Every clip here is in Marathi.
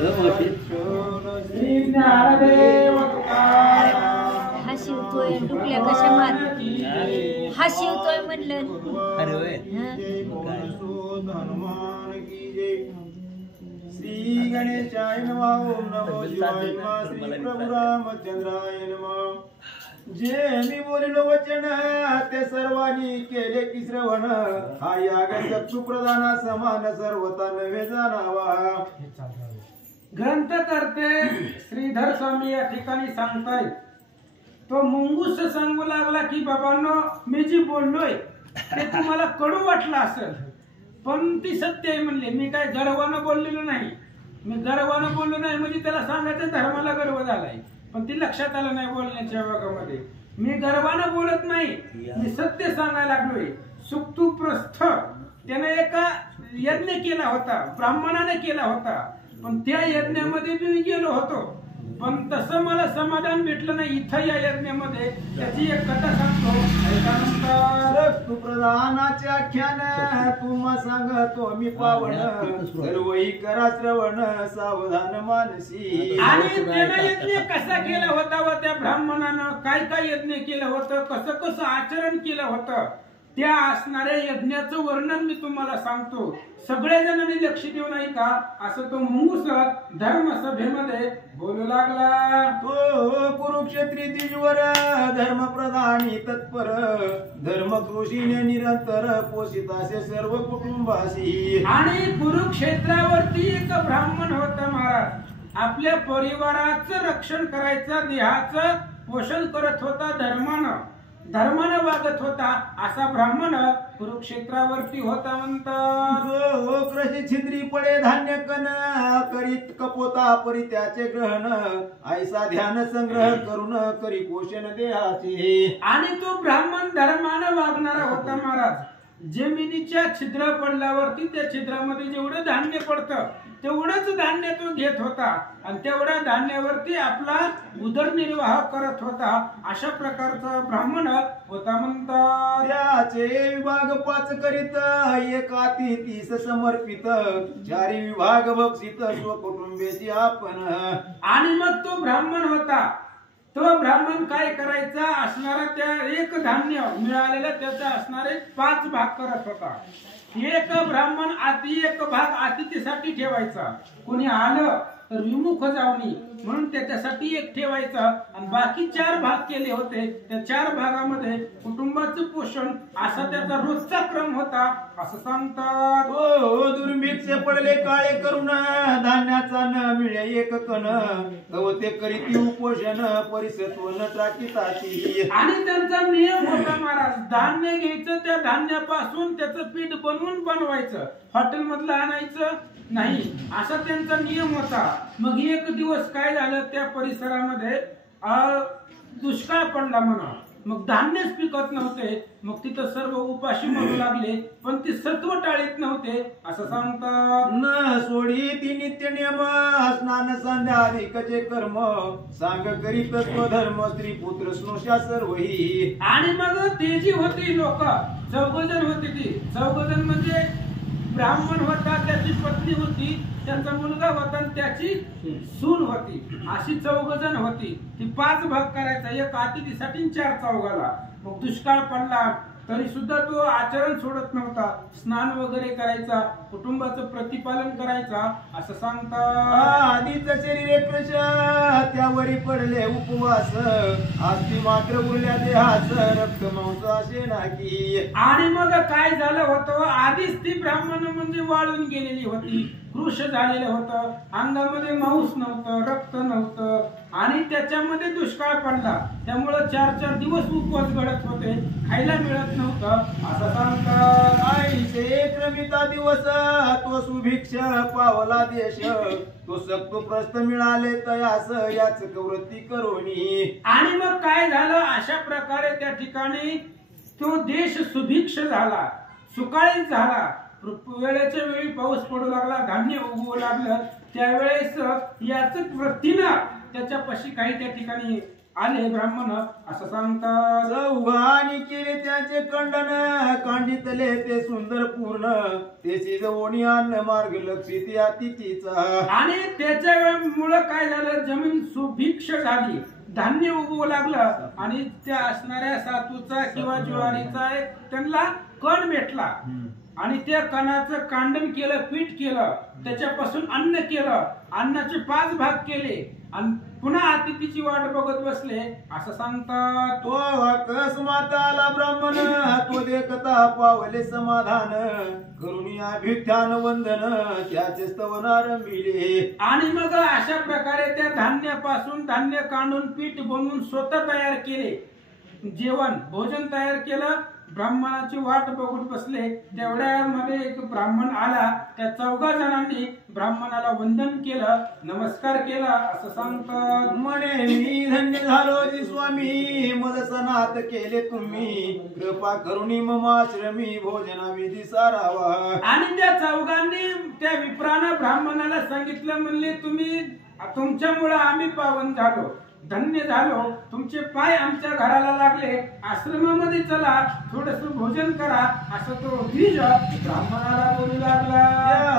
हा शिवतोय डुकल्या कशा मार हा शिवतोय म्हणलं श्री गणेशाय नमः ओम नमो शिवाय नमः श्री प्रभु रामचंद्राय नमः। जे मी बोलिलो वचन ते सर्वांनी केले की श्रवण हा याग सत्सुप्रधाना समान सर्वता नव्हे जाणावा। ग्रंथकर्ते श्रीधर स्वामी या ठिकाणी सांगतायत तो मुंगूस सांगू लागला की बाबांनो मी जी बोललोय ते तुम्हाला कडू वाटलं असेल पण ती सत्य आहे म्हणले। मी काय गर्वानं बोललेलो नाही, मी गर्वानं बोललो नाही म्हणजे त्याला सांगायचं धर्माला गर्व झालाय पण ती लक्षात आलं नाही बोलण्याच्या भागामध्ये। मी गर्वानं बोलत नाही, मी सत्य सांगायला लागलोय। सुक्तुप्रस्थ त्याने एका यज्ञ केला होता, ब्राह्मणाने केला होता पण त्या यज्ञामध्ये मी गेलो होतो पण तसं मला समाधान भेटलं नाही। इथं या यज्ञामध्ये त्याची एक कथा सांगतो ऐकानंतर सुप्रधानाचे आख्यान तुम्हा सांगतो मी पावन सर्वही करा श्रवण सावधान मानसी। आणि त्याने यज्ञ कसा केला होता व त्या ब्राह्मणानं काय काय यज्ञ केलं होतं, कसं कसं आचरण केलं होतं त्या असणाऱ्या यज्ञाचं वर्णन मी तुम्हाला सांगतो। सगळे जणांनी लक्ष देऊ नाही का असं तो मुंगूस धर्मसभेमध्ये बोलू लागला। तो कुरुक्षेत्री द्विजवर धर्मप्रधानी तत्पर धर्मकृषीने निरंतर पोषित असे सर्व कुटुंबासी। आणि कुरुक्षेत्रावरती एक ब्राह्मण होता महाराज, आपल्या परिवाराचं रक्षण करायचं, देहाचं पोषण करत होता, धर्मानं वागत होता असा ब्राह्मण कुरुक्षेत्रावरती होता। म्हणतात कृषी छिद्री पडे धान्य कन करीत कपोता परित्याचे ग्रहण ऐसा ध्यान संग्रह करून करी पोषण देहाचे। आणि तो ब्राह्मण धर्मानं वागणारा होता महाराज। जमिनीच्या छिद्र पडल्यावरती त्या छिद्रामध्ये जेवढं धान्य पडतं तेवढंच धान्य तो घेत होता आणि तेवढ्या धान्यावरती आपला उदरनिर्वाह करत होता। अशा प्रकारचा ब्राह्मण होता। म्हणतात त्याचे विभाग 5 करीत एक अति 30 समर्पित चारी विभाग बक्षित स्वकुटुंबेची आपण। आणि मग तो ब्राह्मण होता, तो ब्राह्मण काय करायचा असणारा त्या एक धान्य मिळालेलं त्याचा असणारे 5 भाग करत होता। एक ब्राह्मण एक भाग अतिथीसाठी ठेवायचा, कोणी आलं तर विमुख जाऊनी म्हणून त्याच्यासाठी एक ठेवायचा आणि बाकी 4 भाग केले होते। त्या 4 भागामध्ये कुटुंबाचं पोषण असा त्याचा रोजचा क्रम होता असं सांगतात। दुर्भिक्ष पडले काळे करून धान्याचा न मिळे एक कण ते करीती उपोषण परिसत्व न टाकीताची। आणि त्यांचा नियम होता महाराज, धान्य घ्यायचं त्या धान्यापासून त्याचं पीठ बनवून बनवायचं, हॉटेल मधलं आणायचं नाही असा त्यांचा नियम होता। मग एक दिवस काय झालं त्या परिसरामध्ये दुष्काळ पडला म्हणा, मग धान्यच पिकत नव्हते, मग तिथं सर्व उपाशी मरू लागले पण ती सत्व टाळीत नव्हते असं सांगतात। न सोडी ती नित्य नियम स्नान संध्या अधिकचे कर्म सांग करीत स्वधर्म स्त्री पुत्र स्नुषा सर्वही। आणि मग ते जी होती लोक 4 जण होती, ती 4 जण म्हणजे ब्राह्मण होता, त्याची पत्नी होती, त्याचा मुलगा होता आणि त्याची सून होती, अशी 4 जण होती। ती 5 भाग करायचा, एक अतिथीसाठी 4 चौघाला। मग दुष्काळ पडला तरी सुद्धा तो आचरण सोडत नव्हता, स्नान वगैरे करायचा, कुटुंबाचं प्रतिपालन करायचा असं सांगतात। आधीच शरीर कृश त्यावरी पडले उपवास आस्ती मात्र उरल्या देहास रक्त मांस असे नाही। आणि मग काय झालं होतं, आधीच ती ब्राह्मण म्हणजे वाळून गेलेली होती, कृश झालेलं होतं, अंगामध्ये मांस नव्हतं, रक्त नव्हतं आणि त्याच्यामध्ये दुष्काळ पडला, त्यामुळे 4-4 दिवस उपवास घडत होते, खायला मिळत नव्हतं असं सांगतात। आईचे क्रमिता दिवस तो सुभिक्ष पावला देश तो सक्तप्रस्थ मिळाले तयास याच कवृत्ती करोनी। आणि मग काय झालं, अशा प्रकारे त्या ठिकाणी तो देश सुभिक्ष झाला, सुकाळीत झाला, वेळेच्या वेळी पाऊस पडू लागला, धान्य उगवू लागलं, त्यावेळेस याच वृत्तीनं त्याच्यापाशी काही त्या ठिकाणी आले ब्राह्मण असं सांगतात. चौघांनी केले त्याचे खंडन, कांडितले ते सुंदर पूर्ण, ते शिजवणी अन्न मार्ग लक्षित अतिथीचा. आणि त्याच्यामुळं काय झालं, जमीन सुभिक्ष झाली, धान्य उगवू लागलं आणि त्या असणाऱ्या सातूचा किंवा ज्वारीचा एक त्यांना कण भेटला आणि त्या कणाचं कांडण केलं, पीठ केलं, त्याच्यापासून अन्न केलं, अन्नाचे 5 भाग केले आणि पुन्हा अतिथीची वाट बघत बसले असं सांगतात. तो अकस्मात आला ब्राह्मण, तो देखता पावले समाधान, करुणी अभिख्यान वंदन, त्याचे स्तवन आरंभिले. आणि मग अशा प्रकारे त्या धान्यापासून धान्य काढून पीठ बनवून स्वतः तयार केले, जेवण भोजन तयार केलं, ब्राह्मणाची वाट बघत बसले. तेवढ्यामध्ये एक ब्राह्मण आला, त्या 4 जणांनी ब्राह्मणाला वंदन केलं, नमस्कार केला असं सांगतात. म्हणे मी धन्य झालो जी स्वामी, मद सनात केले तुम्ही, कृपा करुणी मम आश्रमी, भोजना विधी सारावा. आणि त्या 4 त्या विप्रानं ब्राह्मणाला सांगितलं, म्हणले तुम्ही तुमच्यामुळे आम्ही पावन झालो, धन्य झालो, तुमचे पाय आमच्या घराला लागले, आश्रमामध्ये चला, थोडस भोजन करा असं तो द्विज ब्राह्मणाला बोलू लागला.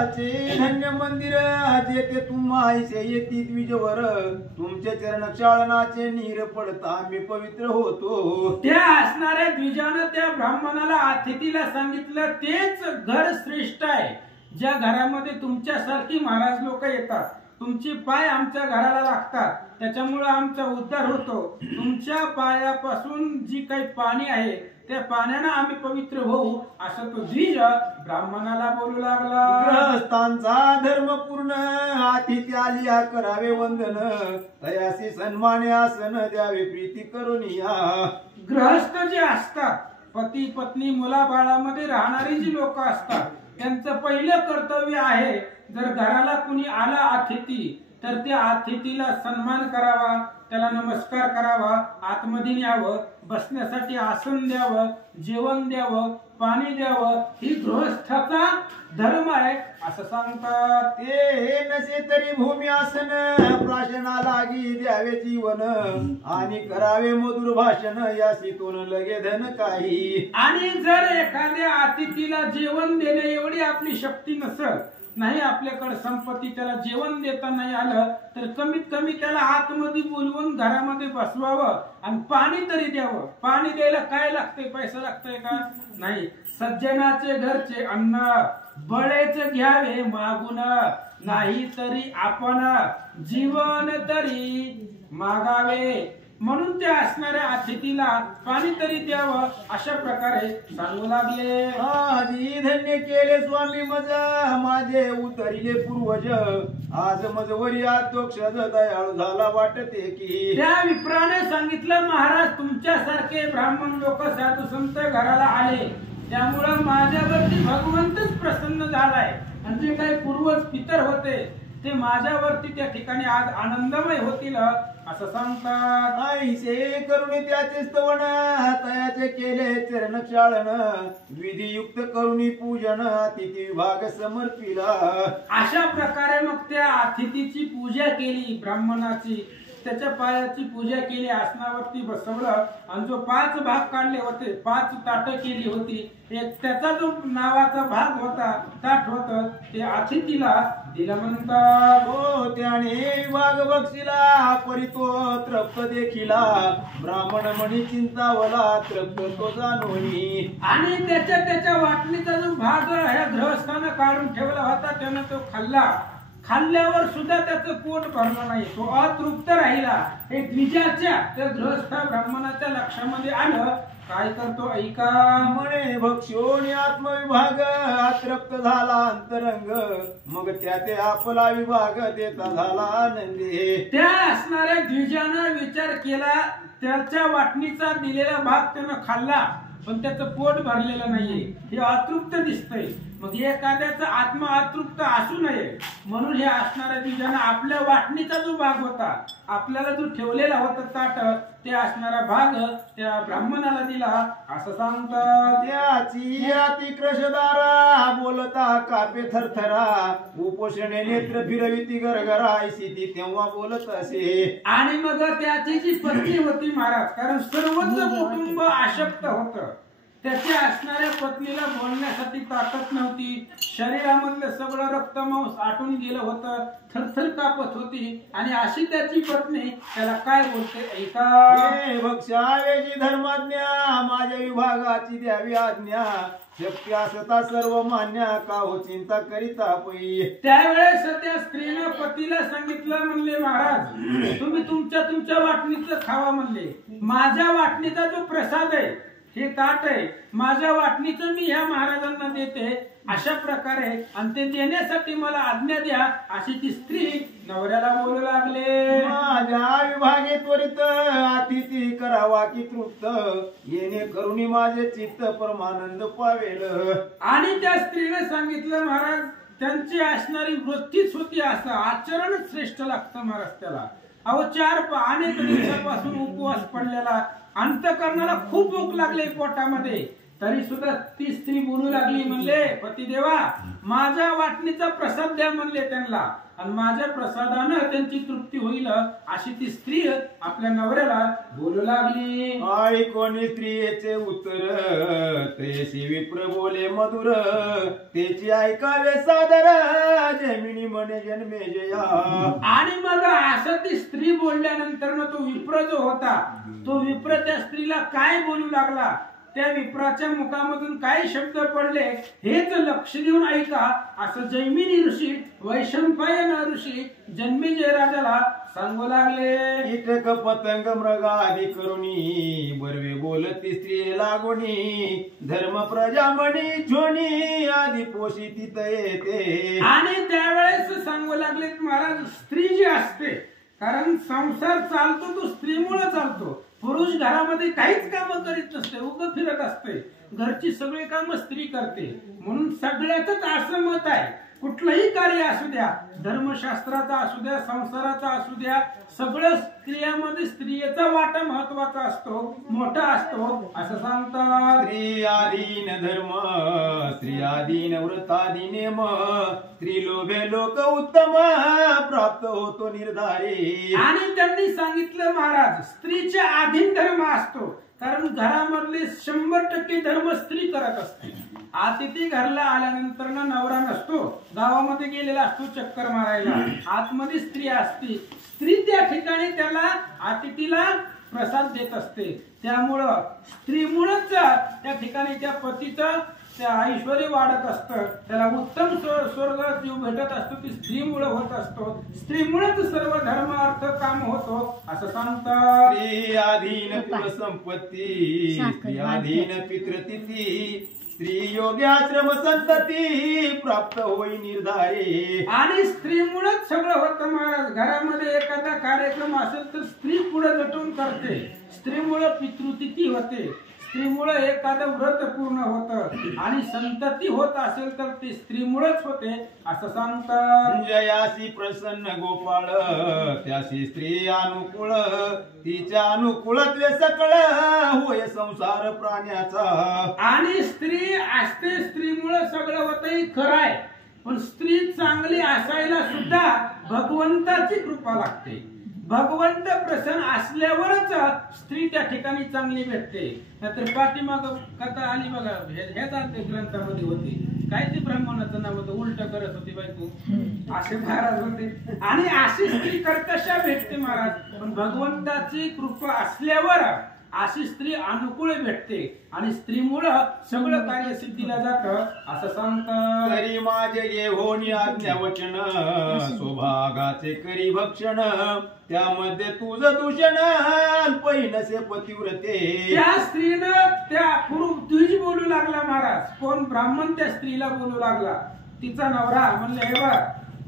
त्याचे धन्य मंदिर जेथे तुम्हासे येती द्विजवर, तुमचे चरण क्षालनाचे नीर पडता मी पवित्र होतो. त्या असणाऱ्या द्विजानं त्या ब्राह्मणाला अतिथीला सांगितलं, तेच घर श्रेष्ठ आहे ज्या घरामध्ये तुमच्यासारखी महाराज लोक येतात, तुमचे पाय आमच्या घराला लागतात, त्याच्यामुळे आमचा उद्धार होतो. तुमच्या पायापासून जी काही पाणी आहे त्या पाण्यानं आम्ही पवित्र होऊ असं तो द्विज ब्राह्मणाला बोलू लागला. ग्रहस्थांचा धर्म पूर्ण, अतिथी आलिया करावे वंदन, तयासी सन्माने आसन द्यावे प्रीती करून या. ग्रहस्थ जे असतात, पती पत्नी मुलाबाळामध्ये राहणारी जी लोक असतात, त्यांचं पहिलं कर्तव्य आहे, जर घराला कुणी आला अतिथी तर त्या अतिथीला सन्मान करावा, त्याला नमस्कार करावा, आतमध्ये न्यावं, बसण्यासाठी आसन द्यावं, जेवण द्यावं, पाणी द्यावं, ही गृहस्थाचा धर्म आहे असं सांगतात. ते नसे तरी भूमी आसन, प्राशना लागी द्यावे जीवन, आणि करावे मधुर भाषण, यासीतून लगे धन काही. आणि जर एखाद्या अतिथीला जेवण देणे एवढी आपली शक्ती नसेल, नाही आपल्याकडे संपत्ती, त्याला जेवण देता नाही आलं तर कमीत कमी त्याला आतमध्ये बोलवून घरामध्ये बसवावं आणि पाणी तरी द्यावं. पाणी द्यायला काय लागतंय, पैसा लागतोय का? नाही. सज्जनाचे घरचे अन्न बळेच घ्यावे मागून, नाही तरी आपण जीवन तरी मागावे. म्हणून त्या असणाऱ्या अतिथीला पाणी तरी द्यावं अशा प्रकारे सांगू लागले. आधी धन्य केले स्वामी मज, माझे उतरिले पूर्वज, आज मजवरी अध्यक्ष दयाळू झाला वाटते की. त्या विप्राने सांगितलं, महाराज तुमच्यासारखे ब्राह्मण लोक साधू संत घराला आले, त्यामुळं माझ्यावरती भगवंतच प्रसन्न झालाय आणि जे काही पूर्वज पितर होते ते माझ्यावरती त्या ठिकाणी आज आनंदमय होतील असं सांगतात. ऐसे करुणी त्याचे स्तवन, तयाचे केले चरण क्षालन, विधियुक्त करुणी पूजन, अतिथी विभाग समर्पिला. अशा प्रकारे मग त्या अतिथीची पूजा केली ब्राह्मणाची, त्याच्या पायाची पूजा केली, आसनावरती बसवलं आणि जो 5 भाग काढले होते, 5 ताटं केली होती, एक त्याचा जो नावाचा भाग होता, ताट होत, ते अतिथीला दिला म्हणतात. हो त्याने विभाग बक्षिला, परितो तृप्त देखिला, ब्राह्मण म्हणी चिंतावला, तृप्त तो जाणोनी. आणि त्याच्या वाटणीचा जो भाग ह्या गृहस्थानं काढून ठेवला होता त्यानं तो खाल्ला. खाल्ल्यावर सुद्धा त्याचं पोट भरलं नाही, तो अतृप्त राहिला. हे द्विजाच्या त्या गृहस्थ ब्राह्मणाच्या लक्षामध्ये आलं. काय करतो ऐका. म्हणे भक्षोनी आत्मविभाग, अतृप्त झाला अंतरंग, मग त्या आपला विभाग देता झाला आनंदी. त्या असणाऱ्या द्विजानं विचार केला, त्याच्या वाटणीचा दिलेला भाग त्यानं खाल्ला पण त्याचं पोट भरलेलं नाहीये, हे अतृप्त दिसतंय. मग एखाद्याचा आत्मा अतृप्त असू नये म्हणून हे असणाऱ्या बीजानं आपल्या वाटणीचा जो भाग होता, आपल्याला जो ठेवलेला होता ताट, ते असणारा भाग त्या ब्राह्मणाला दिला असं सांगतात. त्याची अति क्रशदारा बोलता कापे थरथरा, उपोषणे नेत्र फिरविती गरगरा, ऐसी ती तेव्हा बोलत असे. आणि मग त्याची जी पत्नी होती महाराज, कारण सर्वच कुटुंब आशक्त होतं, त्याच्या असणाऱ्या पत्नीला बोलण्यासाठी ताकद नव्हती, शरीरामधलं सगळं रक्तमांस आटून गेलं होतं, थरथर कापत होती, आणि अशी त्याची पत्नी त्याला काय बोलते ऐका. भक्षावेजी धर्मज्ञा, माझ्या विभागाची द्यावी आज्ञा, शक्य असता सर्व मान्य, का हो चिंता करिता पै. त्यावेळेस त्या स्त्रीनं पतीला सांगितलं, म्हणले महाराज तुम्ही तुमच्या वाटणीचं खावा म्हणले, माझ्या वाटणीचा जो प्रसाद आहे, हे ताट आहे, माझ्या वाटणीचं मी ह्या महाराजांना देते अशा प्रकारे, आणि ते देण्यासाठी मला आज्ञा द्या, अशी ती स्त्री नवऱ्याला बोलू लागले. माझ्या विभागे त्वरित अतिथी करावा की तृप्त, येणे करुणी माझे चित्त परमानंद पावेल. आणि त्या स्त्रीने सांगितलं महाराज त्यांची असणारी वृत्तीच होती, असं आचरणच श्रेष्ठ लागतं महाराज त्याला. अहो अनेक दिवसापासून उपवास पडलेला, अंतकरणाला खूप भूक लागली पोटामध्ये, तरी सुद्धा ती स्त्री बोलू लागली, म्हणले पतिदेवा माझ्या वाटणीचा प्रसाद द्या म्हणले त्यांना, आणि माझ्या प्रसादानं त्यांची तृप्ती होईल अशी ती स्त्री आपल्या नवऱ्याला बोलू लागली. आई कोणी स्त्रियेचे उत्तर, तेशी विप्र बोले मधुर, तेची ऐकावे सादर, जमिनी म्हणे जन्मे जया. आणि मग असं ती स्त्री बोलल्यानंतर तो विप्र जो होता, तो विप्र त्या स्त्रीला काय बोलू लागला, त्या विप्राच्या मुखामधून काय शब्द पडले हेच लक्ष देऊन ऐका, असं जैमिनी ऋषी वैशंपायन ऋषी जन्मेजय राजाला सांगू लागले. कीटक पतंग मृगादी करुणी, बर्वे बोलती स्त्री लागोनी, धर्म प्रजामणी झोनी, आधी पोषित येते. आणि त्यावेळेस सांगू लागले महाराज स्त्री जी असते, कारण संसार चालतो तो स्त्रीमुळे चालतो, पुरुष घरामध्ये काहीच काम करीत नसते, उभं फिरत असते, घरची सगळी कामं स्त्री करते. म्हणून सगळ्याच असं मत आहे, कुठलंही कार्य असू द्या, धर्मशास्त्राचा असू द्या, संसाराचा असू द्या, सगळं स्त्रियामध्ये स्त्रियेचा वाटा महत्वाचा असतो, मोठा असतो असं सांगतात. स्त्रियाधीन धर्म, स्त्रियाधीन व्रतादी नेम, स्त्रीलोभे लोक उत्तम, प्राप्त होतो निर्धारी. आणि त्यांनी सांगितलं महाराज स्त्रीच्या अधीन धर्म असतो, कारण घरामधले 100% धर्म स्त्री करत असते. अतिथी घरला आल्यानंतर ना नवरा नसतो, गावामध्ये गेलेला असतो चक्कर मारायला, आतमध्ये स्त्री असते, स्त्री त्या ठिकाणी त्याला अतिथीला प्रसाद देत असते. त्यामुळं स्त्रीमुळेच त्या ठिकाणी त्या पतीचं त्या ऐश्वर्य वाढत असतं, त्याला उत्तम स्वर्ग जीव भेटत असतो, ती स्त्रीमुळे होत असतो, स्त्रीमुळेच सर्व धर्म अर्थ काम होतो असं सांगतात. स्त्री अधीन कुलसंपत्ती, स्त्री अधीन पितृतिथी, स्त्री योग्याश्रम संतती, प्राप्त होई निर्धारी. आणि स्त्रीमुळेच सगळं होतं महाराज. घरामध्ये एखादा कार्यक्रम असेल तर स्त्री पुढे झटून करते, स्त्रीमुळे पितृतिथी होते, स्त्रीमुळे एखादं व्रत पूर्ण होतं, आणि संतती होत असेल तर ते स्त्रीमुळेच होते असं सांगतात. जयासी प्रसन्न गोपाळ, त्यासी स्त्री अनुकूळ, तिच्या अनुकूलत्वे सकळ, होय संसार प्राण्याचा. आणि स्त्री असते, स्त्रीमुळे सगळं होतंय खरं आहे, पण स्त्री चांगली असायला सुद्धा भगवंताची कृपा लागते. भगवंत प्रसन्न असल्यावरच स्त्री त्या ठिकाणी चांगली भेटते. नाहीतर पाठीमाग कथा आली बघा, ह्याचा ग्रंथामध्ये होती, काय ते ब्राह्मणाचं नाव होतं, उलट करत होती बायको, असे महाराज होते. आणि अशी स्त्री कर्कशा भेटते महाराज, पण भगवंताची कृपा असल्यावर अशी स्त्री अनुकूल भेटते, आणि स्त्रीमुळं सगळं कार्य सिद्धीला जातं असं सांगतात. तरी माझे ये होणी आज्ञा वचन, सौभागाचे करी भक्षण, त्यामध्ये तुझं दूषण, पैनसे पतिव्रते. त्या स्त्रीनं त्या द्विज बोलू लागला महाराज. कोण? ब्राह्मण त्या स्त्रीला बोलू लागला. तिचा नवरा म्हणले, हे बघ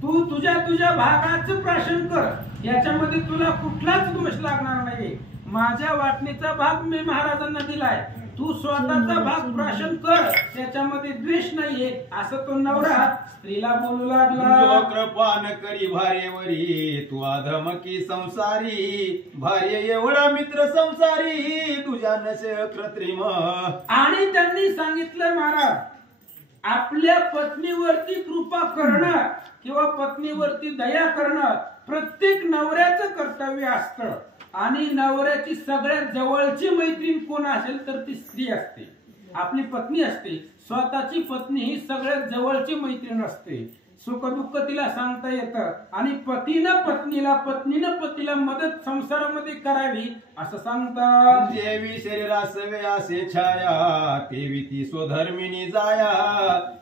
तू तुझ्या भागाचं प्राशन कर, याच्यामध्ये तुला कुठलाच दोष लागणार नाही. माझ्या वाटणीचा भाग मी महाराजांना दिलाय, तू स्वतःचा भाग प्राशन कर, त्याच्यामध्ये द्वेष नाहीये, असं तो नवरा स्त्रीला बोलू लागला. कृपान करी भार्येवरी तू अधमकी संसारी, भार्य एवढा मित्र संसारी तुझ्या नसे कृत्रिम. आणि त्यांनी सांगितलं महाराज, आपल्या पत्नीवरती कृपा करणं किंवा पत्नीवरती दया करणं प्रत्येक नवऱ्याचं कर्तव्य असतं. आणि नवऱ्याची सगळ्यात जवळची मैत्रीण कोण असेल तर ती स्त्री असते, आपली पत्नी असते. स्वतःची पत्नी ही सगळ्यात जवळची मैत्रीण असते. सुख दुःख तिला सांगता येतं. आणि पतीनं पत्नीला, पत्नीनं पतीला मदत संसारामध्ये करावी असं सांगतात. जेवी शरीरास असे छाया, तेवी ती स्वधर्मिनी जाया,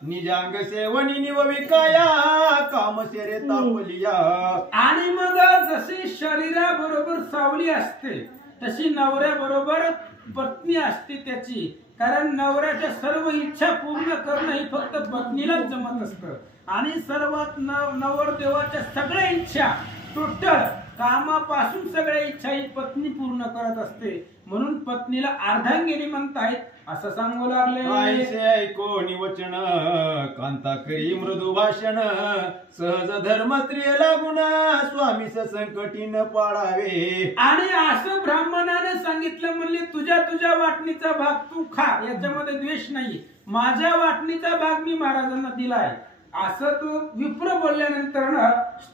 निजांग सेवनी निवविकाया, काम शरे तापलिया. आणि मग जशी शरीराबरोबर सावली असते तशी नवऱ्याबरोबर पत्नी असते त्याची. कारण नवऱ्याच्या सर्व इच्छा पूर्ण करणं ही फक्त पत्नीलाच जमत असतं. आणि सर्वात नवरदेवाच्या सगळ्या इच्छा टोटल कामापासून सगळ्या इच्छा ही पत्नी पूर्ण करत असते. म्हणून पत्नीला अर्धांगिनी म्हणतायत असं सांगू लागले. आईसे ऐकोनी वचन, कांता करी मृदू भाषण, सहज धर्म स्त्रिय लागून स्वामीस संकटी न पाळावे. आणि असं ब्राह्मणाने सांगितलं, म्हणले तुझ्या वाटणीचा भाग तू खा, याच्यामध्ये द्वेष नाही. माझ्या वाटणीचा भाग मी महाराजांना दिलाय असं तो विप्र बोलल्यानंतर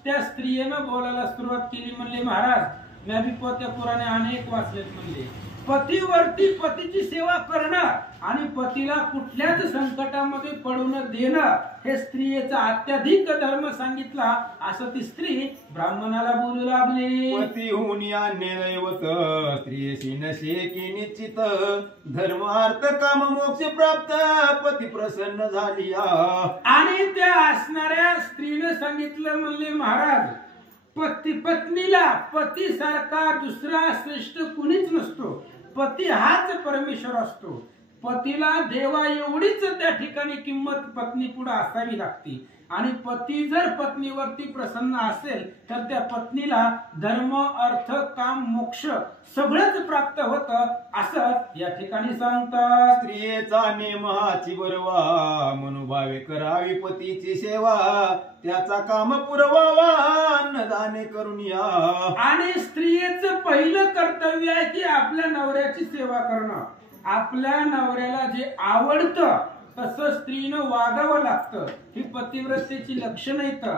त्या स्त्रियेनं बोलायला सुरुवात केली. म्हणले महाराज, मी त्या पुराणे अनेक वाचलेत. म्हणले पतीवरती पतीची सेवा करणं आणि पतीला कुठल्याच संकटामध्ये पडू न देणं हे स्त्रियेचा अत्याधिक धर्म सांगितला असं ती स्त्री ब्राह्मणाला बोलू लागली. पती होऊन अन्य दैवत, स्त्रियेशी नशे की निश्चित, धर्म अर्थ काम मोक्ष प्राप्त, पती प्रसन्न झाली. आणि त्या असणाऱ्या स्त्रीने सांगितलं, म्हणले महाराज, पत्नीला पती सारखा दुसरा श्रेष्ठ कुणीच नसतो. पती हाच परमेश्वर असतो. पतीला देवा एवढीच त्या ठिकाणी किंमत पत्नी पुढे असावी लागते. आणि पती जर पत्नीवरती प्रसन्न असेल तर त्या पत्नीला धर्म अर्थ काम मोक्ष सगळंच प्राप्त होतं असं या ठिकाणी सांगतात. स्त्रियेचा नेम हाची बरवा, मनोभावे करावी पतीची सेवा, त्याचा काम पुरवावा अन्नदाने करून या. आणि स्त्रियेचं पहिलं कर्तव्य आहे की आपल्या नवऱ्याची सेवा करणं. आपल्या नवऱ्याला जे आवडतं तसं स्त्रीनं वागावं लागतं. ही पतिव्रतेची लक्षणं येतं.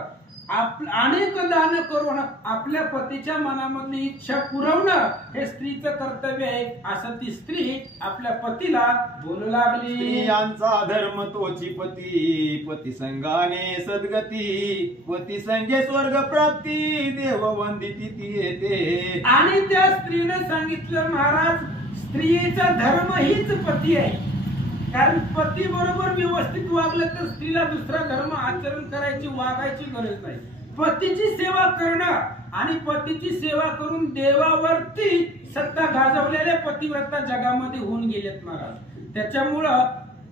अनेक दान करून आपल्या पतीच्या मनामधली इच्छा पुरवणं हे स्त्रीचं कर्तव्य आहे असं ती स्त्री आपल्या पतीला बोलू लागली. स्त्रियांचा धर्म तोची पती, पती संघाने सद्गती, पती संगे स्वर्ग प्राप्ती, देव वंदिती ती येते. आणि त्या स्त्रीने सांगितलं, महाराज, स्त्रियेचा धर्म हीच पती आहे. कारण पती बरोबर व्यवस्थित वागलं तर स्त्रीला दुसरा धर्म आचरण करायची, वागायची गरज नाही. पतीची सेवा करणं आणि पतीची सेवा करून देवावरती सत्ता गाजवलेल्या पतिव्रता जगामध्ये होऊन गेलेत महाराज. त्याच्यामुळं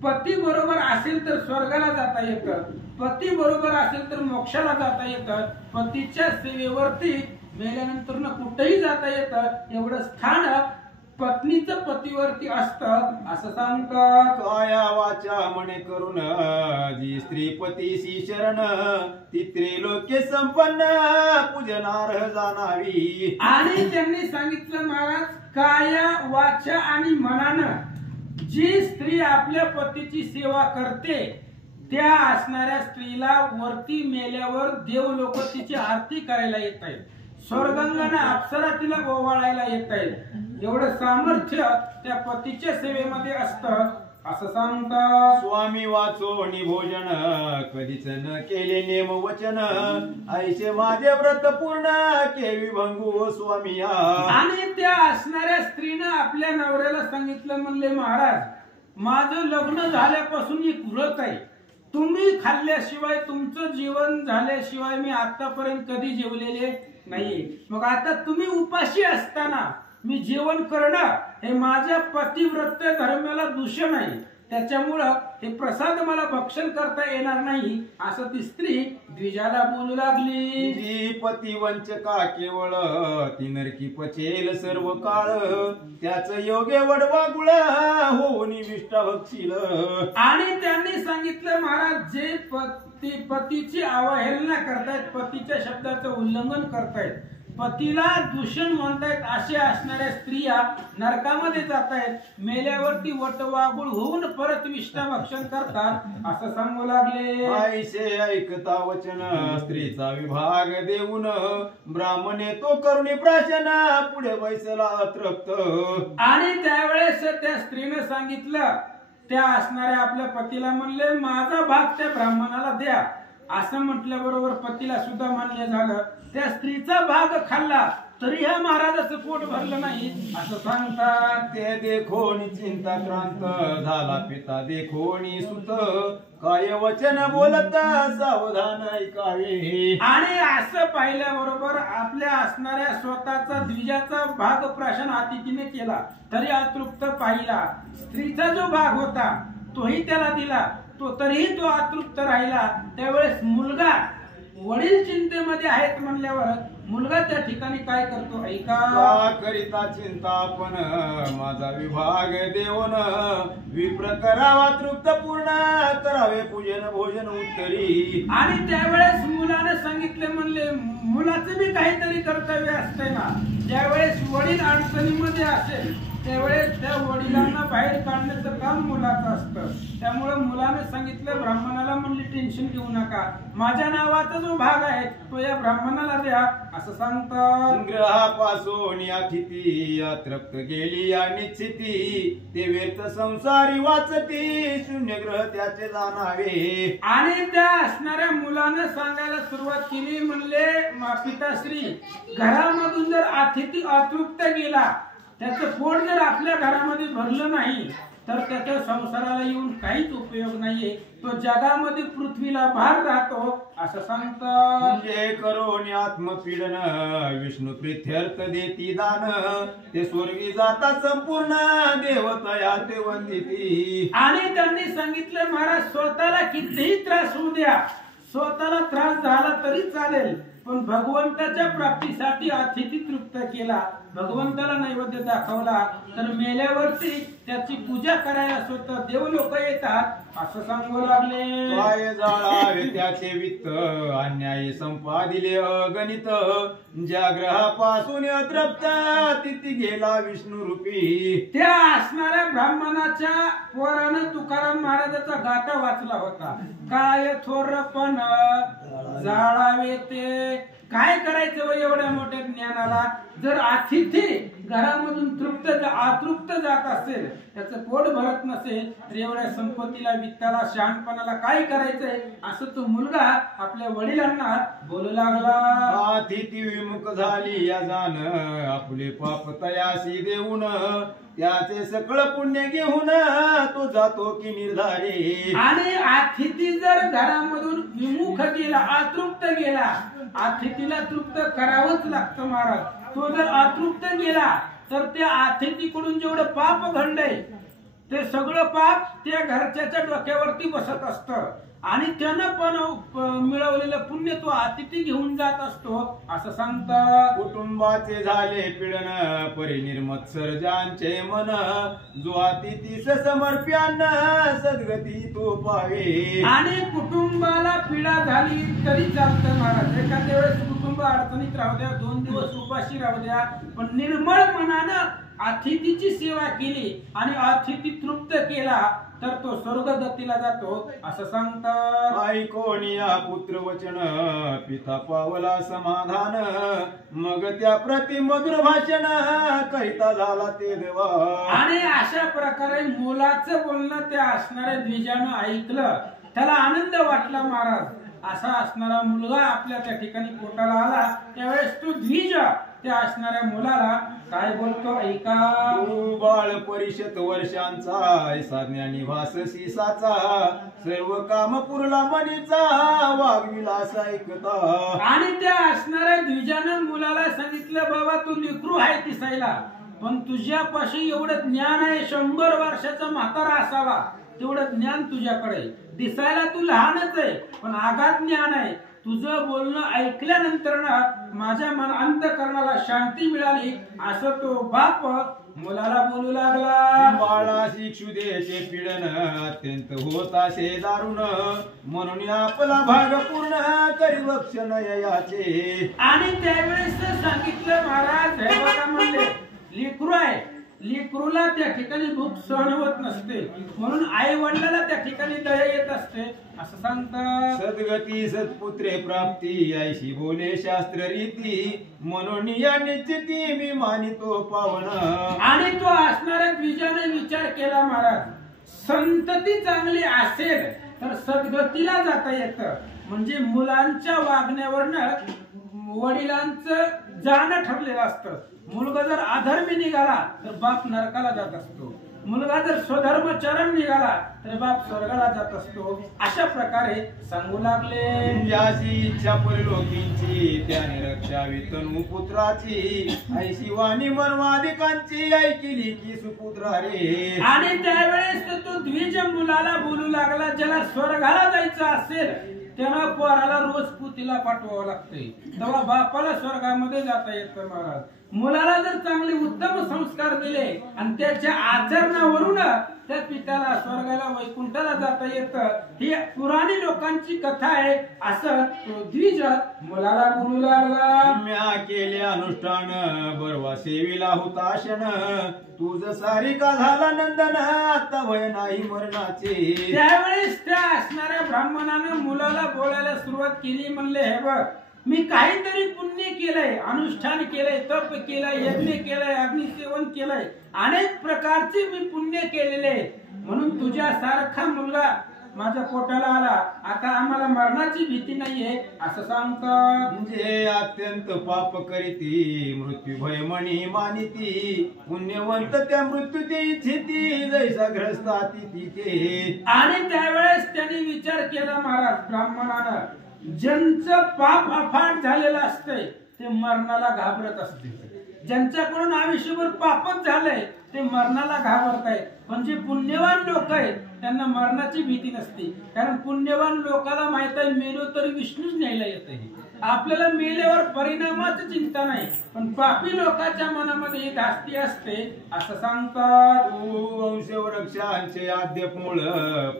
पती बरोबर असेल तर स्वर्गाला जाता येतं, पती बरोबर असेल तर मोक्षाला जाता येतं. पतीच्या सेवेवरती मेल्यानंतर कुठेही जाता येतं. एवढं स्थान पत्नीचं पतीवरती असतं असं सांगतात. काया वाचा म्हणे करून जी स्त्री पतीशी शरण, ती त्रिलोक्य संपन्न पूजनार्ह जाणावी. आणि त्यांनी सांगितलं, महाराज, काया वाचा आणि मनानं जी स्त्री आपल्या पतीची सेवा करते त्या असणाऱ्या स्त्रीला वरती मेल्यावर देव लोक तिची आरती करायला येत आहेत. स्वर्गांगाने अप्सरा तिला गोवाळायला येत आहेत. एवढं सामर्थ्य त्या पतीच्या सेवेमध्ये असतं असं सांगतात. स्वामी वाचो भोजन, कधीच न केले नेम वचन, ऐसे माझे व्रत पूर्ण केवी भंगू स्वामी. आणि त्या असणाऱ्या स्त्रीनं आपल्या नवऱ्याला सांगितलं, म्हणले महाराज, माझं लग्न झाल्यापासून एक व्रत आहे. तुम्ही खाल्ल्याशिवाय, तुमचं जीवन झाल्याशिवाय मी आतापर्यंत कधी जेवलेले नाहीये. मग आता तुम्ही उपाशी असताना मी जेवण करणं हे माझ्या पतिव्रत धर्माला दूषण आहे. त्याच्यामुळं हे प्रसाद मला भक्षण करता येणार नाही असं ती स्त्री द्विजाला बोलू लागली. जी पती वंचका केवळ ती नरकी पचेल सर्व काळ, त्याच योगे वडवा गुळ होऊन विष्टा भक्षील. आणि त्यांनी सांगितलं महाराज जे पतीची अवहेलना करतायत, पतीच्या शब्दाचं उल्लंघन करतायत, पतीला दूषण म्हणतायत, असे असणाऱ्या स्त्रिया नरकामध्ये जातायत, मेल्यावरती वटवागुळ होऊन परत विष्ठा भक्षण करतात असं सांगू लागले. आईसे ऐकता वचन स्त्रीचा विभाग देऊन, ब्राह्मणे तो करुणी प्राशन पुढे बैसला तृप्त. आणि त्यावेळेस त्या स्त्रीने सांगितलं, त्या असणाऱ्या आपल्या पतीला म्हणले माझा भाग त्या ब्राह्मणाला द्या. असं म्हटल्याबरोबर पतीला सुद्धा मान्य झालं. त्या स्त्रीचा भाग खाल्ला तरी ह्या महाराजाचं पोट भरलं नाही असं सांगतात. ते देखोनी चिंता क्रांत झाला पिता देखोनी सुत, काय वचन बोलत सावधान ऐकावे. आणि असं पाहिल्याबरोबर आपल्या असणाऱ्या स्वतःचा द्विजाचा भाग प्राशन अतिथीने केला तरी अतृप्त पाहिला. स्त्रीचा जो भाग होता तोही त्याला दिला, तरीही तो अतृप्त राहिला. त्यावेळेस मुलगा, वडील चिंतेमध्ये आहेत म्हणल्यावर मुलगा त्या ठिकाणी काय करतो ऐका. करिता चिंता पण माझा विभाग देऊन, विप्र करावा तृप्त पूर्ण करावे पूजन भोजन उत्तरी. आणि त्यावेळेस मुलाने सांगितले, म्हणले मुलाचं बी काहीतरी कर्तव्य असते ना. ज्यावेळेस वडील अडचणीमध्ये असेल त्यावेळेस त्या वडिलांना बाहेर काढण्याचं काम मुलाचं असतं. त्यामुळे मुलाने सांगितलं ब्राह्मणाला, म्हणले टेन्शन घेऊ नका, माझ्या नावाचा जो भाग आहे तो या ब्राह्मणाला द्या असं सांगतात. ग्रहापासून अतिथी अतृप्त गेली अनिश्चिती, ते व्यर्थ संसारी वाचती शून्य ग्रह त्याचे जाणावे. आणि त्या असणाऱ्या मुलाने सांगायला सुरुवात केली, म्हणले पिताश्री, घरामधून जर अतिथी अतृप्त गेला, त्याचं पोट जर आपल्या घरामध्ये भरलं नाही तर त्याच्या संसाराला येऊन काहीच उपयोग नाहीये. तो जगामध्ये पृथ्वीला भार राहतो असं सांगतात. जे करोनी आत्मपीडन विष्णू प्रित्यर्थ देती दान, ते स्वर्गी जाता संपूर्ण देवतया ते वंदिती. आणि त्यांनी सांगितलं महाराज स्वतःला कितीही त्रास होऊ द्या, स्वतःला त्रास झाला तरी चालेल, पण भगवंताच्या प्राप्तीसाठी अतिथी तृप्त केला, भगवंताला नैवेद्य दाखवला तर मेल्यावरती त्याची पूजा करायला स्वतः देव लोक येतात असं सांगू लागले. काय जाळावे त्याचे वित्त अन्याय संपादिले अगणित, ज्या ग्रहापासून अतृप्त तिथी गेला विष्णू रूपी. त्या असणाऱ्या ब्राह्मणाच्या पोरानं तुकाराम महाराजाचा गाथा वाचला होता, काय थोरपण जाळावे ते. काय करायचं एवढ्या मोठ्या ज्ञानाला, जर अतिथी घरामधून अतृप्त जात असेल, त्याचं पोट भरत नसेल तर एवढ्या संपत्तीला, वित्ताला, शहाणपणाला काय करायचंय असं तो मुलगा आपल्या वडिलांना बोलू लागला. अतिथी विमुख झाली या जाण, आपले पाप तयासी देऊन, त्याचे सकळ पुण्य घेऊन तो जातो की निर्धारी. आणि अतिथी जर घरामधून विमुख गेला, अतृप्त गेला, अतिथीला तृप्त करावंच लागतं महाराज. तो जर अतृप्त गेला तर त्या अतिथीकडून जेवढं पाप घडलंय ते सगळं पाप त्या घरच्याच्या डोक्यावरती बसत असतं, आणि त्यानं पण मिळवलेलं पुण्य तो अतिथी घेऊन जात असतो असं सांगतात. कुटुंबाचे झाले पीडन परिनिर्मत सर्जांचे मन, जो अतिथीस समर्प्यान सद्गती तो पावे. आणि कुटुंबाला पीडा झाली तरी चालतं महाराज. एखाद्या वेळेस कुटुंब अडचणीत राहू द्या, 2 दिवस उपाशी राहू द्या, पण निर्मळ मनानं अतिथीची सेवा केली आणि अतिथी तृप्त केला तर तो स्वर्गगतीला जातो असं सांगतात. ऐकोनिया पुत्र वचन पिता पावला समाधान, मग त्या प्रति मधुर भाषण कहिता झाला ते देवा. आणि अशा प्रकारे मुलाचं बोलणं त्या असणाऱ्या द्विजानं ऐकलं, त्याला आनंद वाटला महाराज. असा असणारा मुलगा आपल्या त्या ठिकाणी पोटाला आला, त्यावेळेस तो द्विज त्या असणाऱ्या मुलाला काय बोलतो ऐका. तू बाळ परिषद वर्षांचा, ऐसा ज्ञानी भाससी साचा, सर्व काम पुरला मनीचा, वागविलास ऐकता. आणि त्या असणाऱ्या द्विजानं मुलाला सांगितलं, बाबा तू लेकरू आहे दिसायला, पण तुझ्यापाशी एवढं ज्ञान आहे, 100 वर्षाचा म्हातारा असावा तेवढं ज्ञान तुझ्याकडे आहे. दिसायला तू लहानच आहे पण आगाध ज्ञान आहे. तुझं बोलणं ऐकल्यानंतर ना माझ्या अंतःकरणाला शांती मिळाली असं तो बाप मुलाला बोलू लागला. बाळा शिक्षु देचे पीडन अत्यंत होत असे दारुण, म्हणून आपला भाग पूर्ण करी वक्षण याचे. आणि त्यावेळेस सांगितलं महाराज हे बघा म्हणले लेकरू आहे, लेकरूला त्या ठिकाणी भूक सहन होत नसते म्हणून आई वडिलाला त्या ठिकाणी दया येत असते असं सांगतात. सद्गती सत्पुत्रे प्राप्ती ऐशी बोले शास्त्र रीती, म्हणून या निश्चिती मी मानितो पावन. आणि तो असणाऱ्या द्विजाने विचार केला महाराज संतती चांगली असेल तर सद्गतीला जाता येतं. म्हणजे मुलांच्या वागण्यावरनं वडिलांचं जाणं ठरलेलं असतं. मुलगा जर अधर्मी निघाला तर बाप नरकाला जात असतो, मुलगा जर स्वधर्मचरण निघाला तर बाप स्वर्गाला जात असतो. अशा प्रकारे सांगू लागले. ज्याची इच्छा परलोकींची त्याने रक्षावी तनु पुत्राची, ऐशी वाणी मनवादिकांची ऐकिली की सुपुत्रा रे. आणि त्यावेळेस तो द्विज मुलाला बोलू लागला ज्याला स्वर्गाला जायचं असेल त्याला पोराला रोज पुतीला पाठवावं लागते तेव्हा बापाला स्वर्गामध्ये जाता येतं महाराज. मुलाला जर चांगले उत्तम संस्कार दिले आणि त्याच्या आचरणावरून त्या पित्याला स्वर्गाला वैकुंठाला जाता येतं. ही पुराणी लोकांची कथा आहे असं तो द्विज मुलाला बोलू लागला. म्या केले अनुष्ठान बरवा सेविला हुताशन, तुझ सारी का झाला नंदन आता भय नाही मरणाचे. त्यावेळेस त्या असणाऱ्या ब्राह्मणानं मुलाला बोलायला सुरुवात केली. म्हणले हे बघ मी काहीतरी पुण्य केलंय, अनुष्ठान केलंय, तप केलंय, यज्ञ केलंय, अग्निसेवन केलंय, अनेक प्रकारचे मी पुण्य केलेले म्हणून तुझ्या सारखा मुलगा माझ्या पोटाला आला. आता आम्हाला मरणाची भीती नाहीये असं सांगतात. जे अत्यंत पाप करीती मृत्यू भय मणी मानिती, पुण्यवंत त्या मृत्यूची इच्छिती जैसा ग्रस्ताती तिथे. आणि त्यावेळेस त्यांनी विचार केला महाराज ब्राह्मणानं ज्यांचं पाप अफाट झालेलं असतंय ते मरणाला घाबरत असते. ज्यांच्याकडून आयुष्यभर पापच झालंय ते मरणाला घाबरत आहेत. म्हणजे पुण्यवान लोक आहेत त्यांना मरणाची भीती नसते. कारण पुण्यवान लोकांना माहित आहे मेलो तरी विष्णूच न्यायला येत. आपल्याला मेल्यावर परिणामाची चिंता नाही पण पापी लोकांच्या मनामध्ये एक धास्ती असते असं सांगतात. वंशवृक्षांचे आद्य मूळ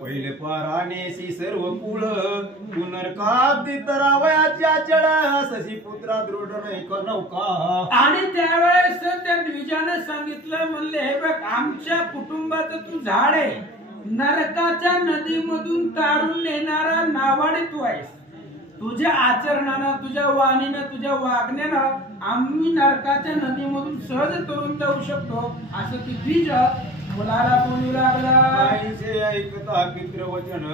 पहिले पारानेसी सर्व कुळ, पुनर्काब्दी तरावयाच्या चळा सशी पुत्रा दृढ नाही का नौका. आणि त्यावेळेस त्या द्विजाने सांगितलं म्हणले हे बघ आमच्या कुटुंबाचं तू झाड आहे, नरकाच्या नदीमधून तारून नेणारा नावाडे तू आहेस. तुझ्या आचरणानं तुझ्या वाणीनं तुझ्या वागण्यानं आम्ही नरकाच्या नदीमधून सहज तरुण जाऊ शकतो असं ती द्विज मुलाला बोलू लागला. आईचे ऐकता पितृवचन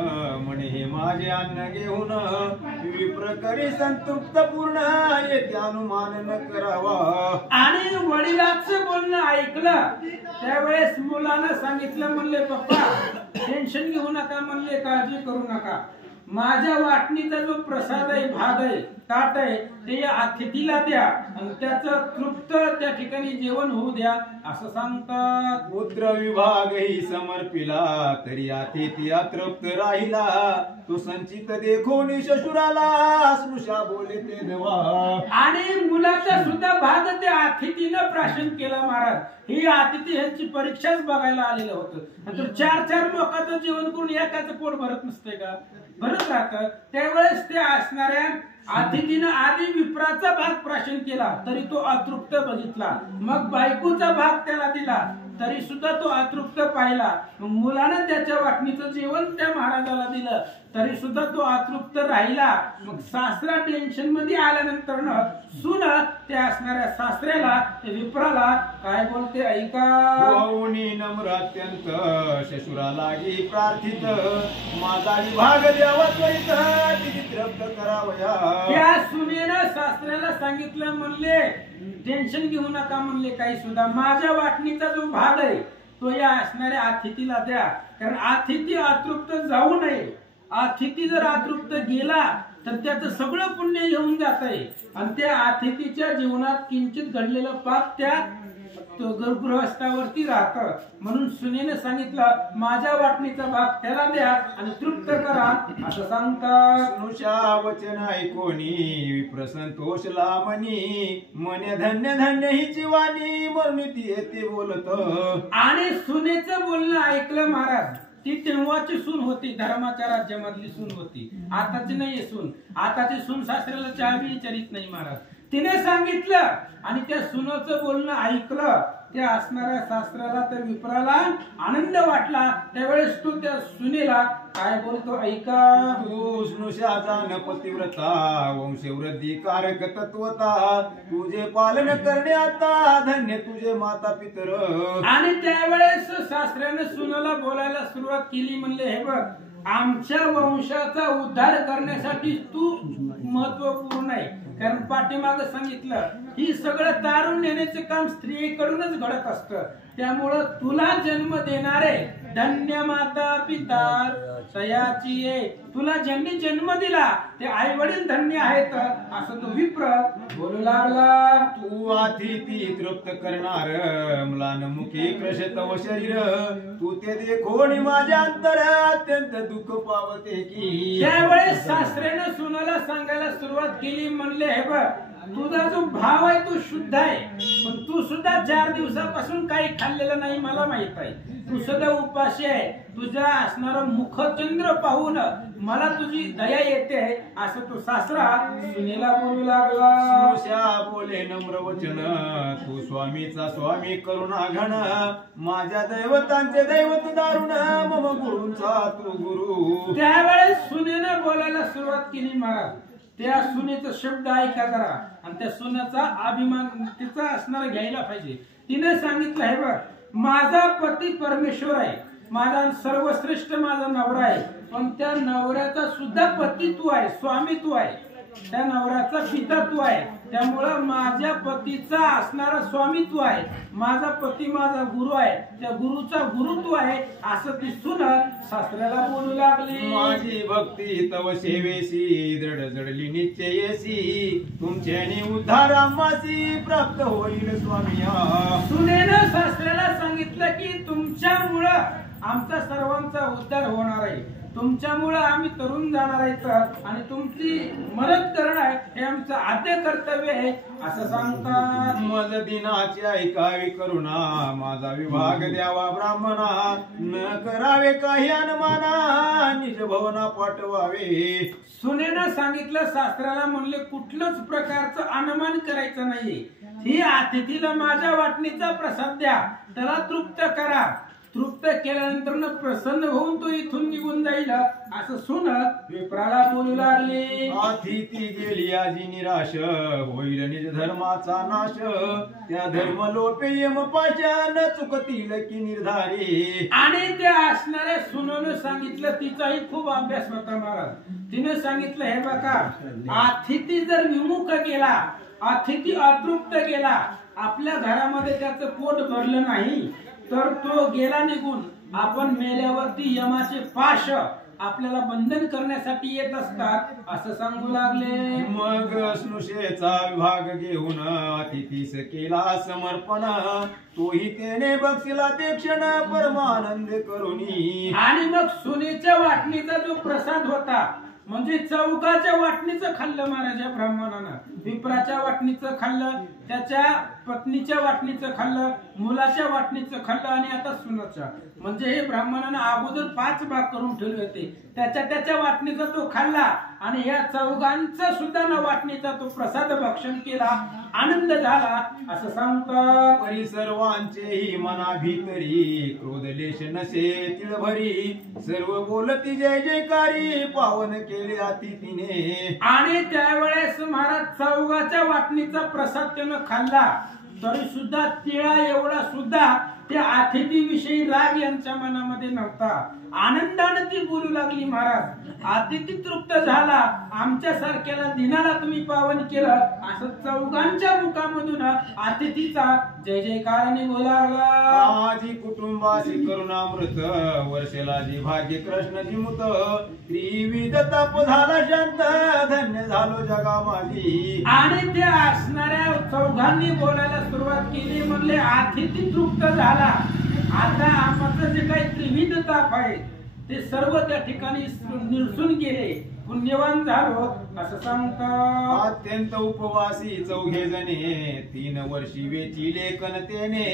म्हणे हे माझे अन्न घेऊन, विप्र करी संतृप्त पूर्ण येते अनुमान न करावा. आणि वडिलाचं बोलणं ऐकलं त्यावेळेस मुलानं सांगितलं म्हणले पप्पा टेन्शन घेऊ नका, म्हणले काळजी करू नका. माझ्या वाटणीचा जो प्रसाद आहे, भाग आहे, ताट आहे ते या अतिथीला द्या आणि त्याचं तृप्त त्या ठिकाणी जेवण होऊ द्या असं सांगतात. पुत्र विभागही समर्पिला तरी अतिथी अतृप्त राहिला, तो संचित देखून शशुराला स्नुषा बोले ते देवा. आणि मुलाचा सुद्धा भाग त्या अतिथीनं प्राशन केला महाराज. ही अतिथी ह्यांची परीक्षाच बघायला आलेलं होतं. तर 4 लोकांचं जेवण करून एकाचं पोट भरत नसते का? भरत राहतं. त्यावेळेस त्या असणाऱ्या अतिथीनं आधी विप्राचा भाग प्राशन केला तरी तो अतृप्त बघितला, मग बायकोचा भाग त्याला दिला तरी सुद्धा तो अतृप्त पाहिला, मग मुलानं त्याच्या वाटणीचं जेवण त्या महाराजाला दिलं तरी सुद्धा तो अतृप्त राहिला. मग सासरा टेन्शन मध्ये आल्यानंतर सून त्या असणाऱ्या सासऱ्याला विप्राला काय बोलते ऐका. वाहुनी नम्र अत्यंत शशुरा लागी प्रार्थित, माझा विभाग द्यावा त्वरित तिची तृप्त करावया. त्या सुनेनं सासऱ्याला सांगितलं म्हणले टेन्शन घेऊ नका, म्हणले काही सुद्धा माझ्या वाटणीचा जो भाग आहे तो या असणाऱ्या अतिथीला द्या, कारण अतिथी अतृप्त जाऊ नये. अतिथी जर अतृप्त गेला तर त्याचं सगळं पुण्य येऊन जात आहे आणि त्या अतिथीच्या जीवनात किंचित घडलेलं पाप त्या तो गृहस्थावरती राहत, म्हणून सुनेने सांगितलं माझ्या वाटणीचा भाग त्याला द्या आणि तृप्त करा असं सांगतात. स्नुषा वचन ऐकोनी प्रसंतोष लामणी मने धन्य धन्य हिची वाणी म्हणून ती येते बोलत. आणि सुनेचं बोलणं ऐकलं महाराज. ती तेव्हाची सून होती, धर्माच्या राज्यामधली सून होती, आताची नाही सून. आताची सून सासऱ्याला चहा बी विचारित नाही महाराज. तिने सांगितलं आणि त्या सुनाचं बोलणं ऐकलं. त्या असणाऱ्या सासऱ्याला तर विप्राला आनंद वाटला. त्यावेळेस तो त्या सुनेला काय बोलतो ऐका. तू स्नुषाचा न पतिव्रता वंशवृद्धी कारक तत्वता तुझे पालन करणे आता धन्य तुझे माता पितर. आणि त्यावेळेस सासऱ्याने सुनाला बोलायला सुरुवात केली. म्हणले हे बघ, आमच्या वंशाचा उद्धार करण्यासाठी तू महत्वपूर्ण आहे. कारण पाठीमागं सांगितलं ही सगळं तारून नेण्याचे काम स्त्रीकडूनच घडत असतं. त्यामुळं तुला जन्म देणारे धन्य माता पिता तयाची आहे. तुला ज्यांनी जन्म दिला ते आई वडील धन्य आहेत असं तो विप्र बोलू लागला. तू अतिथी तृप्त करणार मुलांमुखी क्रशतव शरीर तू ते देखोनी माझ्या अंतर अत्यंत दुःख पावते की. त्यावेळेस सासऱ्यानं सुनाला सांगायला सुरुवात केली. म्हणले हे बघ, तुझा जो भाव आहे तो शुद्ध आहे, पण तू सुद्धा 4 दिवसापासून काही खाल्लेलं नाही मला माहित आहे. तू सुद्धा उपाशी आहे. तुझा असणारा मुखचंद्र पाहून मला तुझी दया येते असं तो सासरा सुनेला बोलू लागला. स्नुषा बोले नम्र वचन तू स्वामीचा स्वामी करुणा घन माझ्या दैवतांचे दैवत दारुण मम गुरूंचा तू गुरु. त्यावेळेस सुनेनं बोलायला सुरुवात केली महाराज. त्या सुनेचा शब्द ऐका करा आणि त्या सुनेचा अभिमान तिचा असणारा घ्यायला पाहिजे. तिने सांगितलं हे बघ, माझा पती परमेश्वर आहे, माझा सर्वश्रेष्ठ माझा नवरा आहे, पण त्या नवऱ्याचा सुद्धा पती तू आहे, स्वामी तू आहे, त्या नवऱ्याचा पिता तू आहे. त्यामुळं माझ्या पतीचा असणारा स्वामी तू आहे. माझा पती माझा गुरु आहे, त्या गुरुचा गुरु तू आहे असं ती सुन सासऱ्याला बोलू लागली. माझी भक्ती तव सेवेसी दृढ जडली निश्चयसी तुमच्याने उद्धार आम्हासी प्राप्त होईल स्वामिया. सुनेनं सासऱ्याला सांगितलं की तुमच्यामुळं आमचा सर्वांचा उद्धार होणार आहे, तुमच्यामुळं आम्ही तरुण जाणार आहेत आणि तुमची मदत करणं हे आमचं आद्य कर्तव्य आहे असं सांगतात. मज दिनाची ऐकावी करुणा माझा विभाग द्यावा ब्राह्मणा न करावे काही अनुमाना निज भवना पाठवावे. सुनेनं सांगितलं सासऱ्याला, म्हणले कुठलंच प्रकारचं अनुमान करायचं नाहीये. ही अतिथीला माझ्या वाटणीचा प्रसाद द्या, त्याला तृप्त करा. तृप्त केल्यानंतर प्रसन्न होऊन तो इथून निघून जाईल असं सुन विप्राला बोलू लागले. अतिथी गेली आजी निराश होईल निज धर्माचा नाश त्या धर्म लोपे यम पाशा न चुकतील की निर्धारी. आणि त्या असणाऱ्या सुनेनं सांगितलं, तिचाही खूप अभ्यास होता महाराज. तिने सांगितलं हे बघा, अतिथी जर विमुख गेला, अतिथी अतृप्त गेला, आपल्या घरामध्ये त्याचं पोट भरलं नाही तर तो गेला निघून. आपण मेल्यावरती यमाचे पाश आपल्याला बंधन करण्यासाठी येत असतात असं सांगू लागले. मग स्नुषेचा विभाग घेऊन अतिथीस केला समर्पण तोही त्याने बक्षिला ते क्षण परमानंद करुणी. आणि मग सुनेच्या वाटणीचा जो प्रसाद होता म्हणजे चौकाच्या वाटणीचं खाल्लं महाराजा ब्राह्मणानं, विप्राच्या वाटणीचं खाल्लं, त्याच्या पत्नीच्या वाटणीचं खाल्लं, मुलाच्या वाटणीचं खाल्लं आणि आता सुनाच्या. म्हणजे हे ब्राह्मणानं अगोदर 5 भाग करून ठेवले होते. त्याच्या वाटणीचा तो खाल्ला आणि या चौघांचा सुद्धा न वाटणीचा तो प्रसाद भक्षण केला. आनंद झाला असं सांगतात. परी सर्वांचेही मना भीतरी क्रोधलेश नसे तिळभरी सर्व बोलती जय जयकारी पावन केले अतिथीने. आणि त्यावेळेस महाराज चौघाच्या वाटणीचा प्रसाद त्यानं खाल्ला तरी सुद्धा तिळा एवढा सुद्धा त्या अतिथीविषयी राग यांच्या मनामध्ये नव्हता. आनंदाने ती बोलू लागली, महाराज अतिथी तृप्त झाला, आमच्या सारख्याला दिनाला तुम्ही पावन केलं असं चौघांच्या मुखामधून अतिथीचा जय जयकाराने बोलावला. आजी कुटुंबाशी करुणामृत वर्षेला जी भाग्य कृष्णजी मुत त्रिविध ताप झाला शांत धन्य झालो जगा माझी. आणि त्या असणाऱ्या चौघांनी बोलायला सुरुवात सुरुवात केली म्हणले अतिथी तृप्त झाला. आता आमचं जे काही त्रिविध ताप आहे ते सर्व त्या ठिकाणी निरसून गेले, पुण्यवान झालो असं सांगतात. अत्यंत उपवासी चौघे जणे 3 वर्षी वेची लेखन तेने,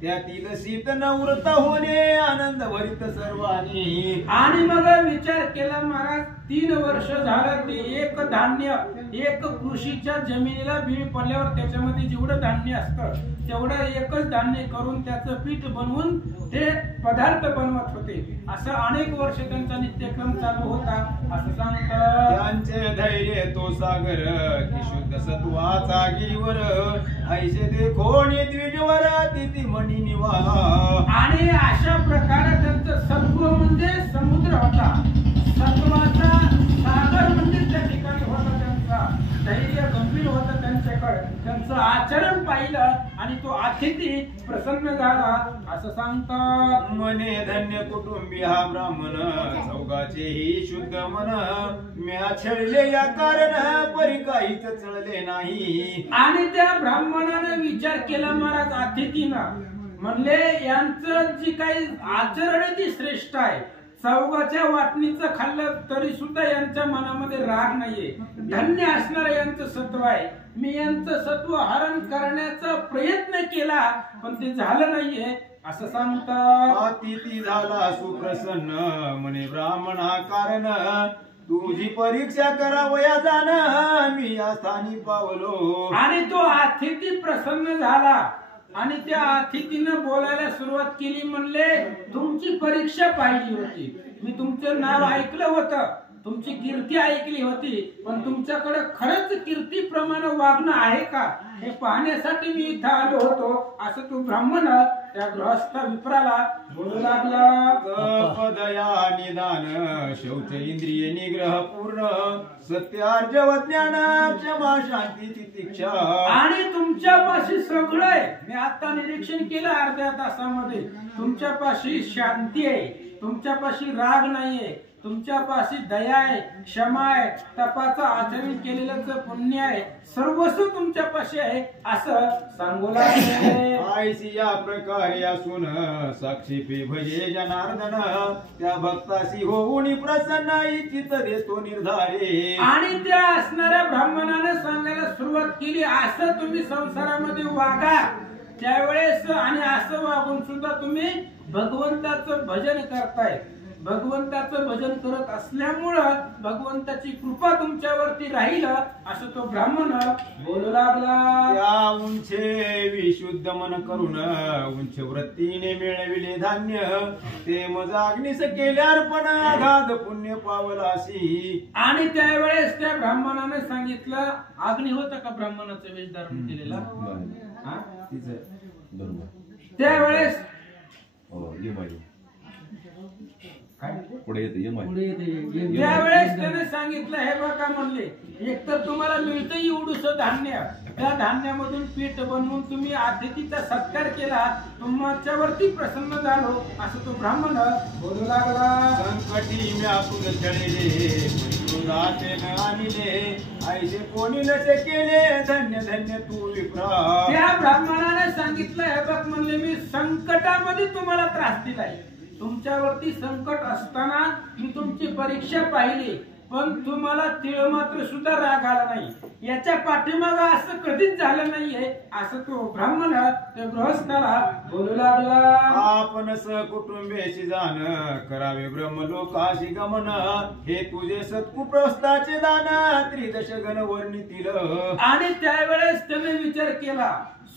त्यातील शीत नवृत्त होणे आनंद भरित सर्वांनी. आणि मग विचार केला महाराज 3 वर्ष झालं ते एक धान्य, एक कृषीच्या जमिनीला बीळ पडल्यावर त्याच्यामध्ये जेवढं धान्य असतं तेवढं एकच धान्य करून त्याचं पीठ बनवून ते पदार्थ बनवत होते. असं अनेक वर्ष त्यांचा नित्यक्रम चालू होता असं सांगतात. त्यांचे धैर्य तो सागर की शुद्ध सत्वाचा गिरीवर, ऐसे देखोणी द्विजवर तिथी मणी निवाला. आणि अशा प्रकारे त्यांचं सत्व म्हणजे समुद्र होता, सत्वाचा सागर म्हणजे त्या ठिकाणी होता. त्यांचा धैर्य गंभीर होतं त्यांच्याकडे. त्यांचं आचरण पाहिलं आणि तो अतिथी प्रसन्न झाला असं सांगतात. मने धन्य कुटुंबी हा ब्राह्मण, चौघाचेही शुद्ध मन, म्या छळले या कारण परी काहीच चळले नाही. आणि त्या ब्राह्मणाने विचार केला महाराज अतिथीनं, म्हणले यांचं जी काही आचरण आहे ती श्रेष्ठ आहे. चौघाच्या वाटणीचं खाल्लं तरी सुद्धा यांच्या मनामध्ये राग नाहीये. धन्य असणारं यांचं सत्व आहे. मी यांचं सत्व हरण करण्याचा प्रयत्न केला पण ते झालं नाहीये असं सांगतात. अतिथी झाला सुप्रसन्न म्हणे ब्राह्मणा कारण, तुझी परीक्षा करावया जाण मी या स्थानी पावलो. आणि तो अतिथी प्रसन्न झाला आणि त्या अतिथीनं बोलायला सुरुवात केली. म्हणले तुमची परीक्षा पाहिली होती, मी तुमचं नाव ऐकलं होतं, तुमची कीर्ती ऐकली होती, पण तुमच्याकडे खरंच कीर्तीप्रमाणे वागणं आहे का हे पाहण्यासाठी मी इथं आलो होतो असं तो ब्राह्मण त्या गृहस्थ विप्राला बोलू लागला. पदया निदान शौच इंद्रिय निग्रह पूर्ण, सत्यार्जव ज्ञान क्षमा शांती तितिक्षा. आणि तुमच्यापाशी सगळं आहे. मी आता निरीक्षण केलं अर्ध्या तासामध्ये. तुमच्यापाशी शांती आहे, तुमच्यापाशी राग नाहीये, तुमच्यापाशी दया आहे, क्षमा आहे, तपाचं आचरण केलेलं पुण्य आहे, सर्वस्व तुमच्यापाशी आहे असं सांगू लागले. आयसी या प्रकारे असून साक्षी भजे जनार्दन, त्या भक्ताशी होऊन प्रसन्न इच्छित देतो निर्धारे. आणि त्या असणाऱ्या ब्राह्मणाने सांगायला सुरुवात केली असं तुम्ही संसारामध्ये वागा त्यावेळेस, आणि असं वागून सुद्धा तुम्ही भगवंताचं भजन करताय. भगवंताचं भजन करत असल्यामुळं भगवंताची कृपा तुमच्यावरती राहील असं तो ब्राह्मण बोलू लागला. त्या उंचे विशुद्ध मन करून उंच वृत्तीने मिळविले धान्य, ते मज अग्निस केले अर्पण अगाध पुण्य पावलासी. आणि त्यावेळेस त्या ब्राह्मणाने सांगितलं, अग्नी होता का ब्राह्मणाचा वेश धारण केलेला? त्यावेळेस त्यावेळेस त्याने सांगितलं, हे बघा म्हणले, एक तर तुम्हाला मिळतं एवढूस धान्य, त्या धान्यामधून पीठ बनवून तुम्ही अतिथीचा सत्कार केला, तुमच्यावरती प्रसन्न झालो असं तो ब्राह्मण बोलू लागला. संकटी व्यापून चढले आणले, ऐसे कोणी नसे केले धन्य धन्य तू विप्रा. त्या ब्राह्मणाने सांगितलं, हे बघ म्हणले, मी संकटामध्ये तुम्हाला त्रास दिलाय. तुमच्यावरती संकट असताना मी तुमची परीक्षा पाहिली पण तुम्हाला तीळ मात्र सुद्धा राग आला नाही. याच्या पाठीमागे असं कधीच झालं नाहीये असं तो ब्राह्मण त्या गृहस्थाला बोलू लागला. आपण कुटुंबेशी जाण करावे ब्रह्मलोकाशी गमन, हे तुझे सत्कुप्रस्थाचे दान त्रिदश गण वर्णितील. आणि त्यावेळेस त्याने विचार केला,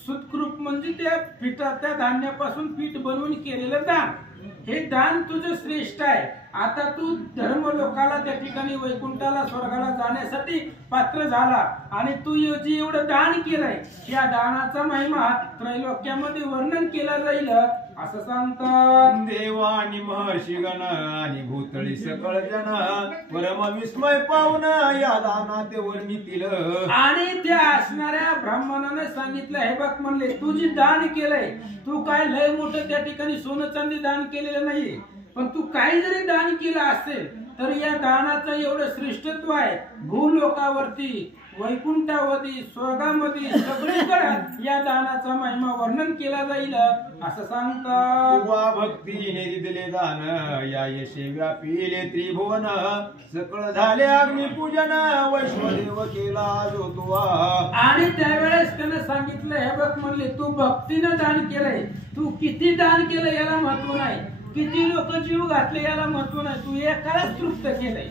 सुतकृप म्हणजे त्या पिठा, त्या धान्यापासून पीठ बनवून केलेलं दान, हे दान तुझं श्रेष्ठ आहे. आता तू धर्म लोकाला त्या ठिकाणी वैकुंठाला स्वर्गाला जाण्यासाठी पात्र झाला आणि तू जे एवढं दान केलंय या दानाचा महिमा त्रैलोक्यामध्ये वर्णन केला जाईल असं सांगतात. देवानी महर्षी गण आणि भूतळी सकळ जन परम विस्मय पाहून या दानात वर्णितील. आणि त्या असणाऱ्या ब्राह्मणाने सांगितलं, हे बघ म्हणले, तू जी दान केलंय, तू काय लय मोठं त्या ठिकाणी सोनं चांदी दान केलेलं नाही, पण तू काही जरी दान केलं असेल तर या दानाचं एवढं श्रेष्ठत्व आहे. भूलोकावरती, वैकुंठावरती, स्वर्गामध्ये सगळीकडे या दानाचा महिमा वर्णन केला जाईल असं सांगतात. तुवा भक्तीने दिले दान या यशे व्यापिले त्रिभुवन सकळ झाले अग्निपूजन वैश्वदेव केला जो तुवा. आणि त्यावेळेस त्याने सांगितलं हे बघ म्हणले तू भक्तीनं दान केलंय, तू किती दान केलं याला महत्व नाही, किती लोक जीव घातले याला महत्व नाही, तू एकालाच तृप्त केलंय.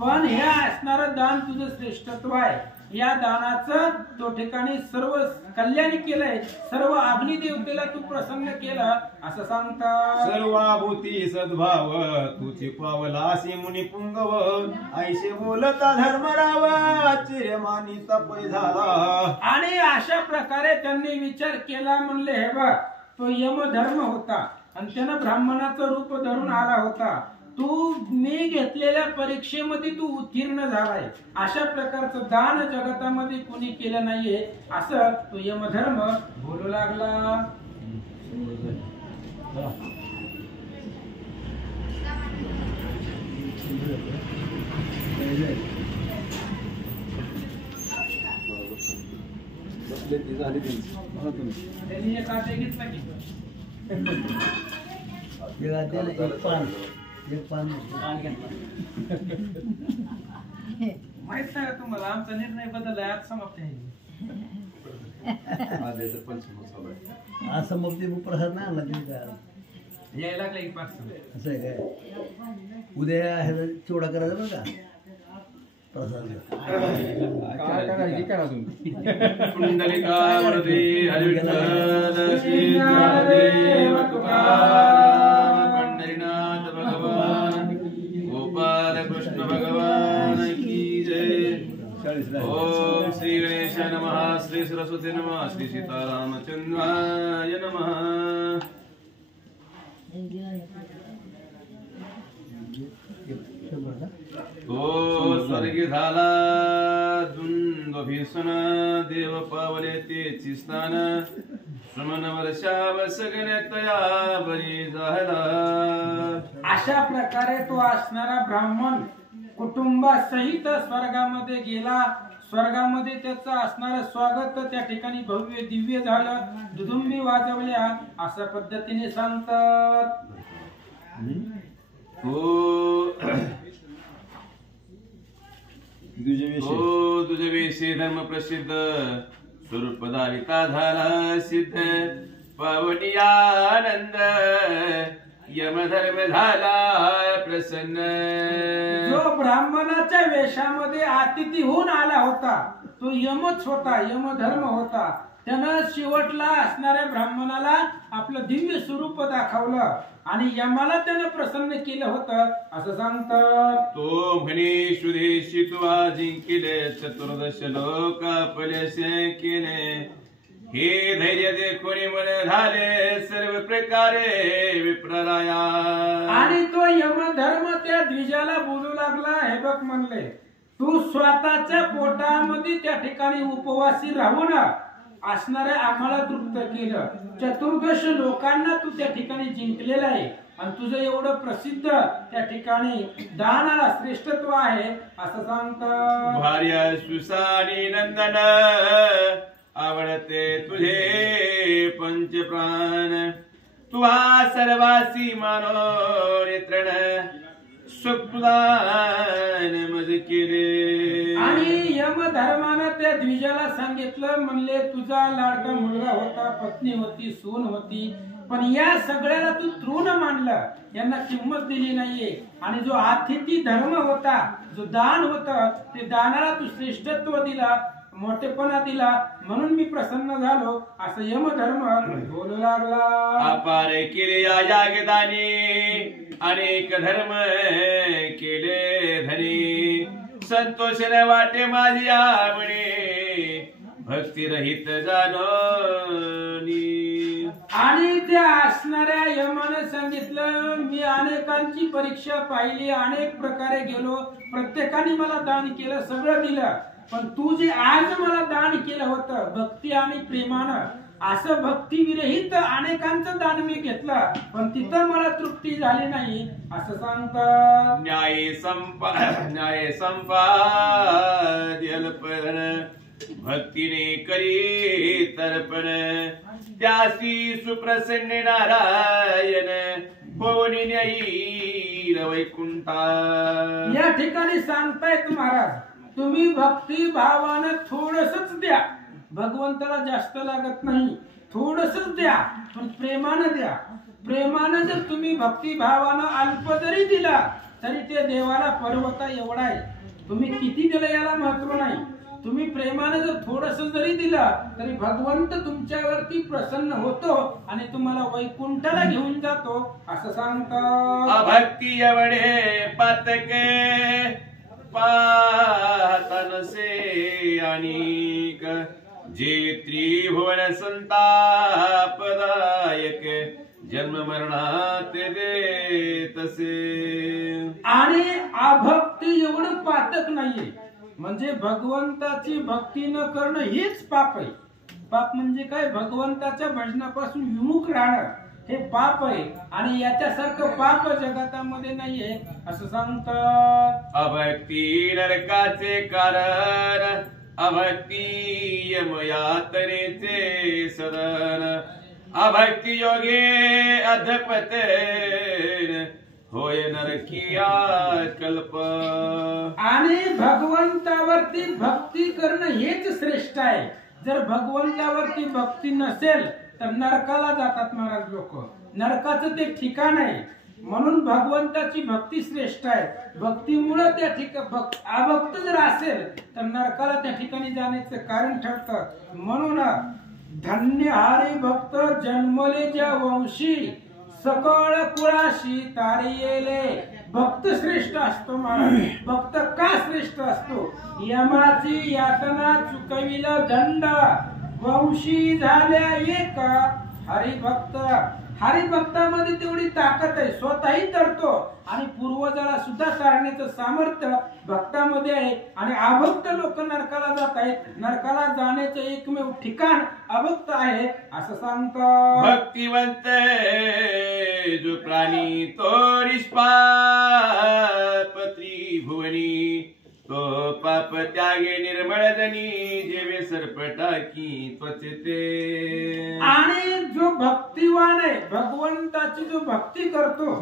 पण हे असणारं दान तुझं श्रेष्ठत्व आहे. या दानाचं तो ठिकाणी सर्व कल्याण केलंय, सर्व अग्निदेवतेला तू प्रसन्न केलं असं सांगतात. सर्वाभूती सद्भाव तुझी पावलासी मुनी पुंगव ऐसे बोलता धर्मराव चिरमानी तपय झाला. आणि अशा प्रकारे त्यांनी विचार केला. म्हणले हे बघ तो यमधर्म होता आणि त्यानं ब्राह्मणाचं रूप धरून आला होता. तू मी घेतलेल्या परीक्षेमध्ये तू उत्तीर्ण झालाय. अशा प्रकारचं दान जगतामध्ये कुणी केलं नाहीये असं तो यमधर्म बोलू लागला. त्यांनी एक आदेश घेतला की माहित नाही तुम्हाला आमचा निर्णय बदललाय. आज समाप्त आहे. आज समाप्ती प्रसाद नाही आणला यायला लागला एक पाच असं आहे काय. उद्या ह्याचा चिवडा करायचा बरं का प्रसाद. कुंडलिका वरदे हरिविठ्ठल श्री ज्ञानदेव तुकाराम पंढरीनाथ भगवान गोपाल कृष्ण भगवान की जय. ओम श्री गणेशाय नमः, श्री सरस्वती नमः, श्री सीतारामचंद्राय नमः. तो स्वर्गी झाला दुंद भीषण देव पावले तेची स्थान श्रमण वर्षाव सगळ्या बरी झाला. अशा प्रकारे तो असणारा ब्राह्मण कुटुंबासहित स्वर्गामध्ये गेला. स्वर्गामध्ये त्याचं असणारं स्वागत त्या ठिकाणी भव्य दिव्य झालं. दुदुंबी वाजवल्या अशा पद्धतीने सांगतात. दुजवेशी धर्म प्रसिद्ध स्वरूप दारिता झाला सिद्ध पावनी आनंद यमधर्म झाला प्रसन्न. जो ब्राह्मणाच्या वेशामध्ये अतिथी होऊन आला होता तो यमच होता, यमधर्म होता. त्यानं शेवटला असणाऱ्या ब्राह्मणाला आपलं दिव्य स्वरूप दाखवलं आणि यमाला त्यानं प्रसन्न केलं होतं असं सांगतात. तो म्हणे सुदेशी तू जिंकिले चतुर्दश लोक पलेसे केले हे धैर्य देखून मन झाले सर्व प्रकारे विप्रराया. आणि तो यमधर्म त्या द्विजाला बोलू लागला हे बघ म्हणले तू स्वतःच्या पोटामध्ये त्या ठिकाणी उपवासी राहून असणाऱ्या आम्हाला तृप्त केलं. चतुर्दश लोकांना तू त्या ठिकाणी जिंकलेला आहे आणि तुझं एवढं प्रसिद्ध त्या ठिकाणी दानाला श्रेष्ठत्व आहे असं सांगतात. भार्या सुसानी नंदन आवडते तुझे पंचप्राण तुहा सर्वासी मानो नेत्रण सुखदान मज केले. आणि यमधर्मानं त्या द्विजाला सांगितलं म्हणले तुझा लाडका मुलगा होता, पत्नी होती, सून होती, पण या सगळ्याला तू तृण मानलं, यांना किंमत दिली नाहीये. आणि जो अतिथी धर्म होता, जो दान होतं, ते दानाला तू श्रेष्ठत्व दिला, मोठेपणा दिला, म्हणून मी प्रसन्न झालो असं यमधर्म बोलू लागला. अपार केले या जागदानी अनेक धर्म केले धनी संतोष वाटे माझी आवडे भक्ती रहित जानोनी. आणि त्या असणाऱ्या यमाने सांगितलं मी अनेकांची परीक्षा पाहिली, अनेक प्रकारे गेलो, प्रत्येकाने मला दान केलं, सगळं दिलं, पण तू जे आज मला दान केलं होतं भक्ती आणि प्रेमानं, असं भक्ती विरहित अनेकांचं दान मी घेतलं, पण तिथं मला तृप्ती झाली नाही असं सांगतात. न्याय संपाद्यल्पधन भक्तीने करी तर्पण त्यासी सुप्रसन्न नारायण होऊन येईल वैकुंठा. या ठिकाणी सांगतायत महाराज, तुम्ही भक्ती भावानं थोडसच द्या, भगवंताला जास्त लागत नाही, थोडसच द्या, पण प्रेमानं द्या. प्रेमानं जर तुम्ही भक्ती भावानं अल्प जरी दिला तरी ते देवाला पर्वता एवढा आहे. तुम्ही किती दिलं याला महत्व नाही, तुम्ही प्रेमानं जर थोडस जरी दिलं तरी भगवंत तुमच्यावरती प्रसन्न होतो आणि तुम्हाला वैकुंठाला घेऊन जातो असं सांगतात. अभक्ती एवढे पातके पाहता नसे अनेक जे त्रिभुवन संतापदायक जन्म मरणात देतसे. आणि अभक्ती एवढं पातक नाहीये, म्हणजे भगवंताची भक्ती न करणं हेच पाप आहे. पाप म्हणजे काय? भगवंताच्या भजनापासून विमुख राहणं हे पाप आहे. आणि याच्यासारखं पाप जगतामध्ये नाहीये असं सांगतात. अभक्ती नरकाचे कारण अभक्ती यमयातनेचे सदन अभक्ती योगे अधपते होय नरकिया कल्प. आणि भगवंतावरती भक्ती करणं हेच श्रेष्ठ आहे. जर भगवंतावरती भक्ती नसेल तर नरकाला जातात महाराज लोक. नरकाचं ते ठिकाण आहे. म्हणून भगवंताची भक्ती श्रेष्ठ आहे. भक्तीमुळे त्या ठिकाणी अभक्त जर असेल तर नरकाला त्या ठिकाणी जाण्याचं कारण ठरतं. म्हणून धन्य हरी भक्त जन्मले ज्या वंशी सकळ कुळाशी तारियेले. भक्त श्रेष्ठ असतो महाराज. भक्त का श्रेष्ठ असतो? यमाची यातना चुकविला दंड वंशी झाल्या एक हरिभक्त. हरिभक्तामध्ये तेवढी ताकद आहे, स्वतःही तरतो आणि पूर्वजाला सुद्धा तारण्याचं सामर्थ्य भक्तामध्ये आहे. आणि अभक्त लोक नरकाला जात आहेत. नरकाला जाण्याचं एकमेव ठिकाण अभक्त आहे असं सांगतात. भक्तिवंत जो प्राणी तो निष्पाप त्रिभुवनी तो पाप त्यागे निर्मळ जनी जेवे सर्पटाकी त्वचते. आणि जो भक्तिवान आहे, भगवंताची जो भक्ती करतो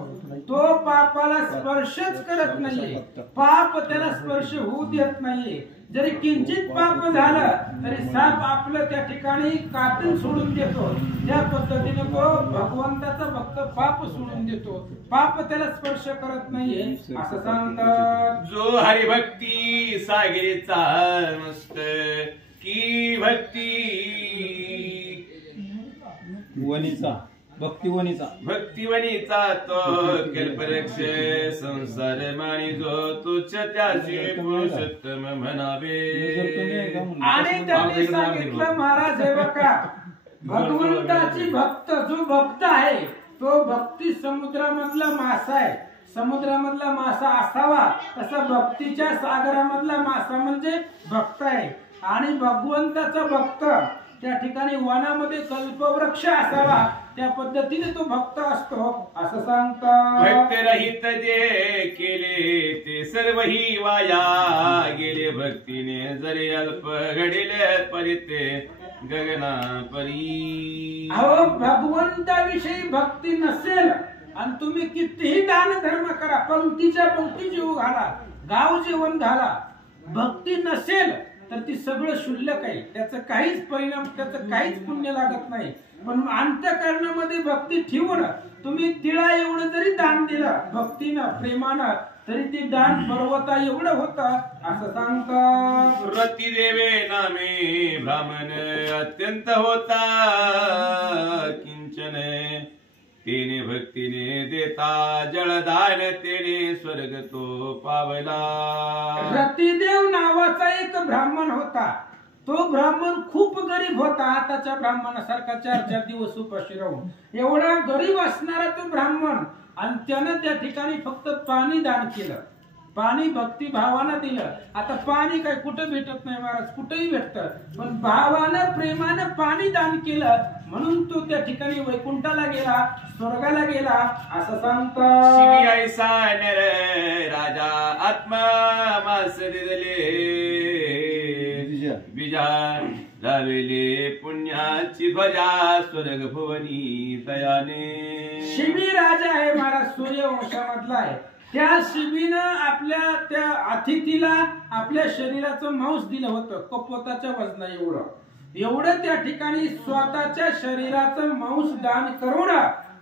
तो पापाला स्पर्शच करत नाहीये. पाप त्याला स्पर्श होऊ देत नाहीये. जरी किंचित पाप झालं तरी साप आपलं त्या ठिकाणी कातून सोडून देतो. त्या पद्धतीने तो भगवंताचा भक्त पाप सोडून देतो. पाप त्याला स्पर्श करत नाहीये असं सांगतात. जो हरिभक्ती सागरीचा मस्त की भक्ती वनीचा भक्तिवनीचा भक्तिवनीचा तो कल्पवृक्ष संसार मानी जो तुच्छ त्याचे पुरुषोत्तम म्हणावे. आणि त्यांनी सांगितलं महाराज हे बघा, भगवंताची भक्त जो भक्त आहे तो भक्ती समुद्रामधला मासा आहे. समुद्रामधला मासा असावा तसा भक्तीच्या सागरामधला मासा म्हणजे भक्त आहे. आणि भगवंताचा भक्त त्या ठिकाणी वनामध्ये कल्पवृक्ष असावा त्या पद्धतीने तो भक्त असतो असं सांगतात. भक्त रहित जे केले ते सर्वही वाया गेले. भक्तीने जरी अल्प घडिले परिते गगना परी. अहो भगवंताविषयी भक्ती नसेल आणि तुम्ही कितीही दान धर्म करा, पंक्तीच्या पंक्ती जीव घाला, गाव जेवण घाला, भक्ती नसेल तर ती सगळं शुल्लक आहे. त्याचं काहीच परिणाम, त्याचं काहीच पुण्य लागत नाही. पण अंतःकरणामध्ये भक्ती ठेवून तुम्ही तिळा एवढं जरी दान दिलं भक्तीनं प्रेमानं तरी ते दान पर्वता एवढं होतं असं सांगतात. रती देवे नामे ब्राह्मण अत्यंत होता किंचन तेने भक्तीने देता जळदान तेने स्वर्ग तो पावला. रतिदेव नावाचा एक ब्राह्मण होता. तो ब्राह्मण खूप गरीब होता. आताच्या ब्राह्मणासारखा 4-4 दिवस उपाशी राहून एवढा गरीब असणारा तो ब्राह्मण. आणि त्यानं त्या ठिकाणी फक्त पाणी दान केलं. पाणी भक्ती भावानं दिलं. आता पाणी काय कुठं भेटत नाही महाराज, कुठेही भेटतं. पण भावानं प्रेमानं पाणी दान केलं म्हणून तो त्या ठिकाणी वैकुंठाला गेला, स्वर्गाला गेला असं सांगतात. ऐसा नर राजा आत्मा मास दिले विजा लावेले पुण्याची ध्वजा स्वर्ग भुवनी दयाने. शिबी राजा आहे महाराज, सूर्यवंशामधला आहे. त्या शिबीनं आपल्या त्या अतिथीला आपल्या शरीराचं मांस दिलं होतं, कपोताच्या वजना एवढं त्या ठिकाणी स्वतःच्या शरीराचं मांस दान करून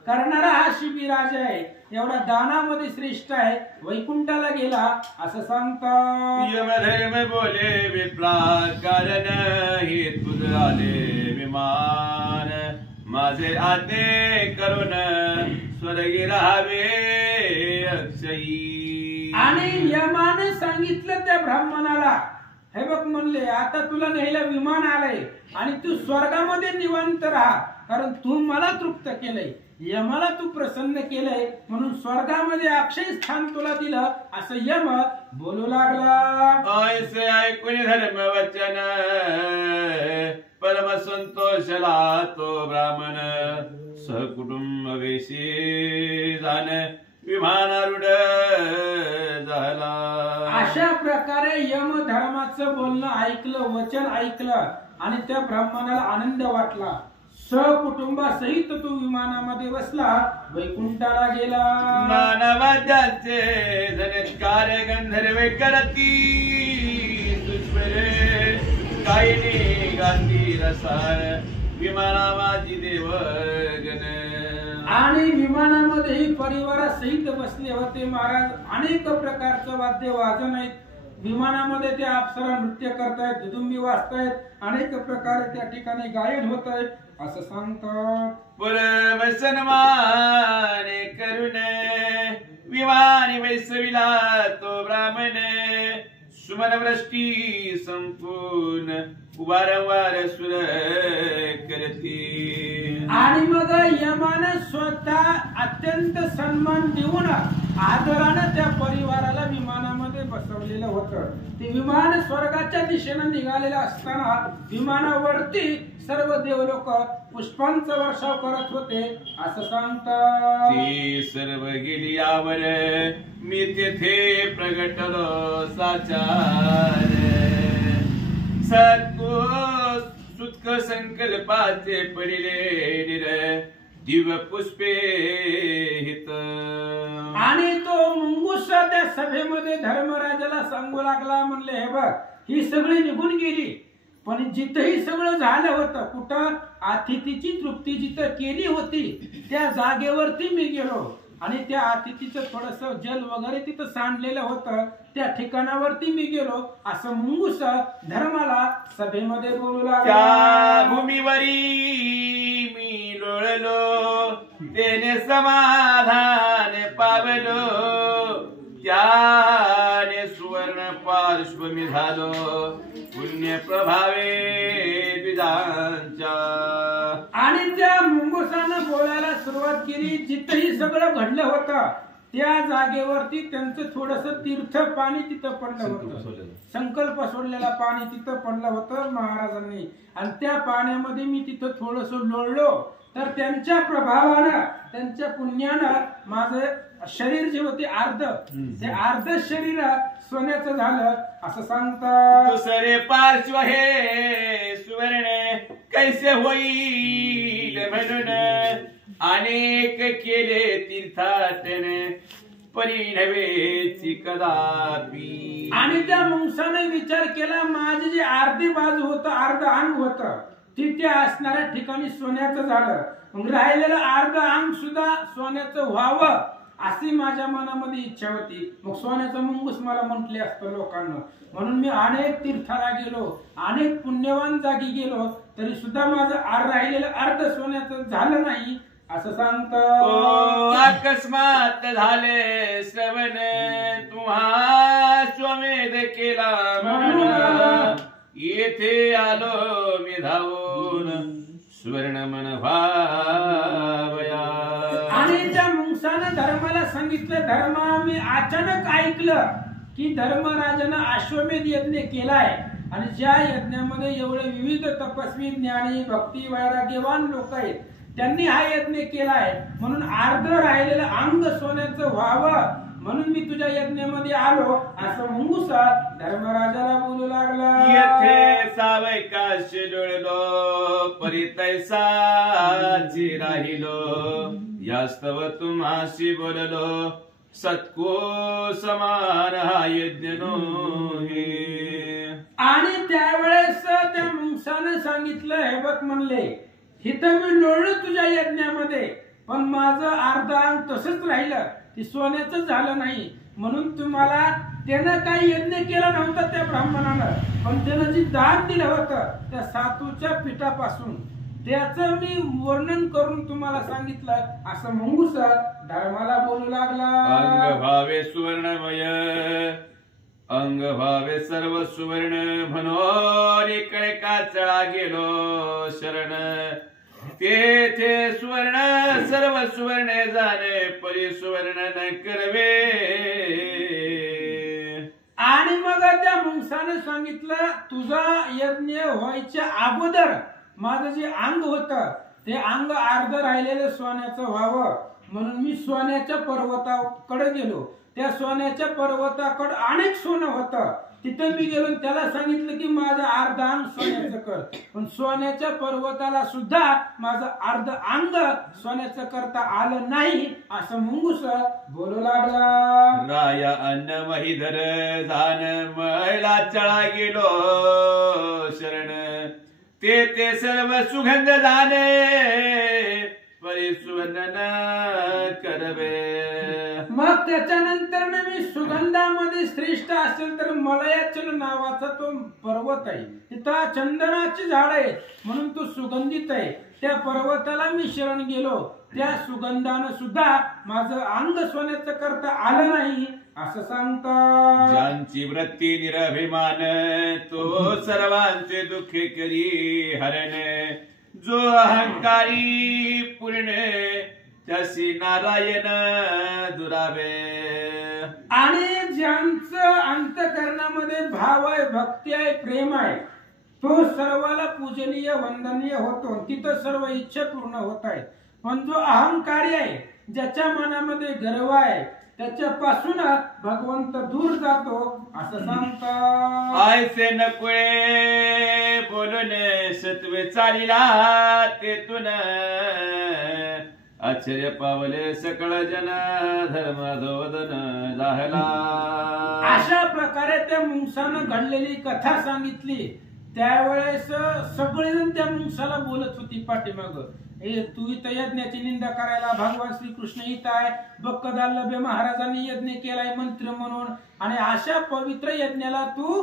करणारा हा शिबी राजा आहे. एवढा दानामध्ये श्रेष्ठ आहे. वैकुंठाला गेला असं सांगतात. यमधर्म बोले विप्रा कारण हे तुझ आले विमान, माझे आज्ञे करून स्वर्गी राहावे अक्षयी. आणि यमाने सांगितलं त्या ब्राह्मणाला, हे बघ म्हणले आता तुला न्यायला विमान आलंय आणि तू स्वर्गामध्ये निवांत राहा, कारण तू मला तृप्त केलंय, यमाला तू प्रसन्न केलंय, म्हणून स्वर्गामध्ये अक्षय स्थान तुला दिलं असं यम बोलू लागला. ऐसे ऐकून धर्म वचन परम संतोषला तो ब्राह्मण, सहकुटुंब वेशी जाण विमानारूढ झाला. अशा प्रकारे यम धर्माचं बोलणं ऐकलं, वचन ऐकलं आणि त्या ब्राह्मणाला आनंद वाटला. सहकुटुंबासहित तो विमानामध्ये बसला, वैकुंठाला गेला. मानवाद्याचे झनत्कार गंधर्व करती, सुस्वरे कायने गाती रसाळ विमाना माझी देवगण. आणि विमानामध्येही परिवारासहित बसले होते महाराज. अनेक प्रकारचं वाद्य वाजन आहेत विमानामध्ये. त्या अप्सरा नृत्य करतायत, दुदुंबी वाजतायत, अनेक प्रकारे त्या ठिकाणी गायन होत आहेत असं सांगतात. परम सन्मान करुण विमानी वैसविला तो ब्राह्मण, सुमन वृष्टी संपूर्ण वारंवार सुर करती. आणि मग यमानं स्वतः अत्यंत सन्मान देऊन आदरानं त्या परिवाराला विमानामध्ये बसवलेलं होतं. ते विमान स्वर्गाच्या दिशेनं निघालेलं असताना विमानावरती सर्व देवलोक पुष्पांचा वर्षाव करत होते असं सांगतात. ती सर्व गेली यावर मी तेथे प्रगटलो साचार, सुतक संकल्पाचे पडिले निर दिव्य पुष्पे हित. आणि तो मुंगूस त्या सभेमध्ये धर्मराजाला सांगू लागला, म्हणले हे बघ ही सगळी निघून गेली, पण जिथंही सगळं झालं होतं, कुठं अतिथीची तृप्ती जिथं केली होती त्या जागेवरती मी गेलो आणि त्या अतिथीचं थोडस जल वगैरे तिथं सांडलेलं होतं, त्या ठिकाणावरती मी गेलो असं मुंगूस धर्माला सभेमध्ये बोलू लागला. त्या भूमीवरी मी लोळलो, तेने समाधान पावलो, त्याने सुवर्ण पार्श्व मी झालो, पुण्य प्रभावे द्विजांच्या. आणि त्या मुंगुसानं बोलायला सुरुवात केली. जिथंही सगळं घडलं होतं त्या जागेवरती त्यांचं थोडस तीर्थ पाणी तिथं पडलं होतं, संकल्प सोडलेला पाणी तिथं पडलं होतं महाराजांनी. आणि त्या पाण्यामध्ये मी तिथं थोडस लोळलो, तर त्यांच्या प्रभावानं त्यांच्या पुण्यानं माझं शरीर जे होते अर्ध, ते अर्ध शरीर सोन्याचं झालं असं सांगतात. दुसरे पार्श्व हे सुवर्ण कैसे होईल म्हणून अनेक केले तीर्थाटन परिणवेची कदापि. आणि त्या मुंगसाने विचार केला, माझी जी अर्धी बाजू होतं, अर्ध अंग होतं, तिथे असणाऱ्या ठिकाणी सोन्याचं झालं, मग राहिलेलं अर्ध अंग सुद्धा सोन्याचं व्हावं अशी माझ्या मनामध्ये इच्छा होती. मग सोन्याचं मुंगूस मला म्हटले असतं लोकांना, म्हणून मी अनेक तीर्थाला गेलो, अनेक पुण्यवान जागी गेलो, तरी सुद्धा माझं राहिलेलं अर्ध सोन्याचं झालं नाही असं सांगतं. अकस्मात झाले श्रवण तुम्हा स्वमेध केला म्हणून, येथे आलो मी धावून सुवर्ण मन भावया. आणि त्या मुंगसानं धर्माला सांगितलं, धर्मा मी अचानक ऐकलं की धर्मराजानं अश्वमेध यज्ञ केलाय आणि ज्या यज्ञामध्ये एवढे विविध तपस्वी ज्ञानी भक्ती वैराग्यवान लोक आहेत त्यांनी हा यज्ञ केलाय, म्हणून अर्ध राहिलेलं अंग सोन्याचं व्हावं म्हणून मी तुझ्या यज्ञामध्ये आलो असं मुंगूसा धर्मराजाला बोलू लागला. येथे सावकाशी डोळलो परी तैसाची राहिलो यास्तव तुम्हाशी बोललो सत्को समान हा यज्ञ नोहे. आणि त्यावेळेस त्या मुंगसाने सांगितलं, हे बघ म्हणले, इथं मी लोळलो तुझ्या यज्ञामध्ये, पण माझं अर्ध अंग तसंच राहिलं, ते सोन्याचं झालं नाही. म्हणून तुम्हाला त्यानं काही यज्ञ केला नव्हता त्या ब्राह्मणानं, पण त्यानं जी दान दिलं होतं त्या सातूच्या पिठापासून त्याचं मी वर्णन करून तुम्हाला सांगितलं असं मुंगूस धर्माला बोलू लागला. अंग भावे सुवर्णमय अंग भावे सर्व सुवर्ण म्हणून इकडे काचळा गेलो शरण. तेथे सुवर्ण सर्व सुवर्ण जाणे परी सुवर्ण न करवे. आणि मग त्या मुंगसाने सांगितलं, तुझा यज्ञ व्हायच्या अगोदर माझं जे अंग होतं ते अंग अर्ध राहिलेलं सोन्याचं व्हावं म्हणून मी सोन्याच्या पर्वताकडे गेलो. त्या सोन्याच्या पर्वताकडे अनेक सोनं होतं, तिथे मी गेलो. त्याला सांगितलं की माझं अर्ध अंग सोन्याचं कर, पण सोन्याच्या पर्वताला सुद्धा माझं अर्ध अंग सोन्याचं करता आलं नाही असं मुंगूस बोलू लागला. राया अन्न महिधर जान मैला चळा गेलो शरण. ते सर्व सुगंध जाणे परी सुवर्ण न करवे. मग त्याच्यानंतर मी सुगंधामध्ये श्रेष्ठ असेल तर मलयाचल नावाचा तो पर्वत आहे, तिथं चंदनाची झाड आहे म्हणून तो सुगंधित आहे. त्या पर्वताला मी शरण गेलो, त्या सुगंधानं सुद्धा माझं अंग सोन्याचं करता आलं नाही असं सांगतात. ज्यांची वृत्ती निरभिमान तो सर्वांचे दुःख करी हरण. जो अहंकारी पूर्ण त्यासी नारायण दुरावे. आणि ज्यांचं अंतकरणामध्ये भाव आहे, भक्ती आहे, प्रेम आहे, तो सर्वाला पूजनीय वंदनीय होतो, तिथं सर्व इच्छा पूर्ण होत आहेत. पण जो अहंकारी आहे, ज्याच्या मनामध्ये गर्व आहे, त्याच्यापासून भगवंत दूर जातो असं सांगतात. आयसे नकुळे बोलून सत्वे चालिला तेतून आश्चर्य पावले सकळ जन धर्मधोदन जाहला. अशा प्रकारे त्या मुंगसानं घडलेली कथा सांगितली. त्यावेळेस सगळेजण त्या मुंगसाला बोलत होती पाठीमाग, तू इथं यज्ञाची निंदा करायला, भगवान श्रीकृष्ण इथं आहे, बक्कदाल्लभे महाराजांनी यज्ञ केलाय मंत्र म्हणून, आणि अशा पवित्र यज्ञाला तू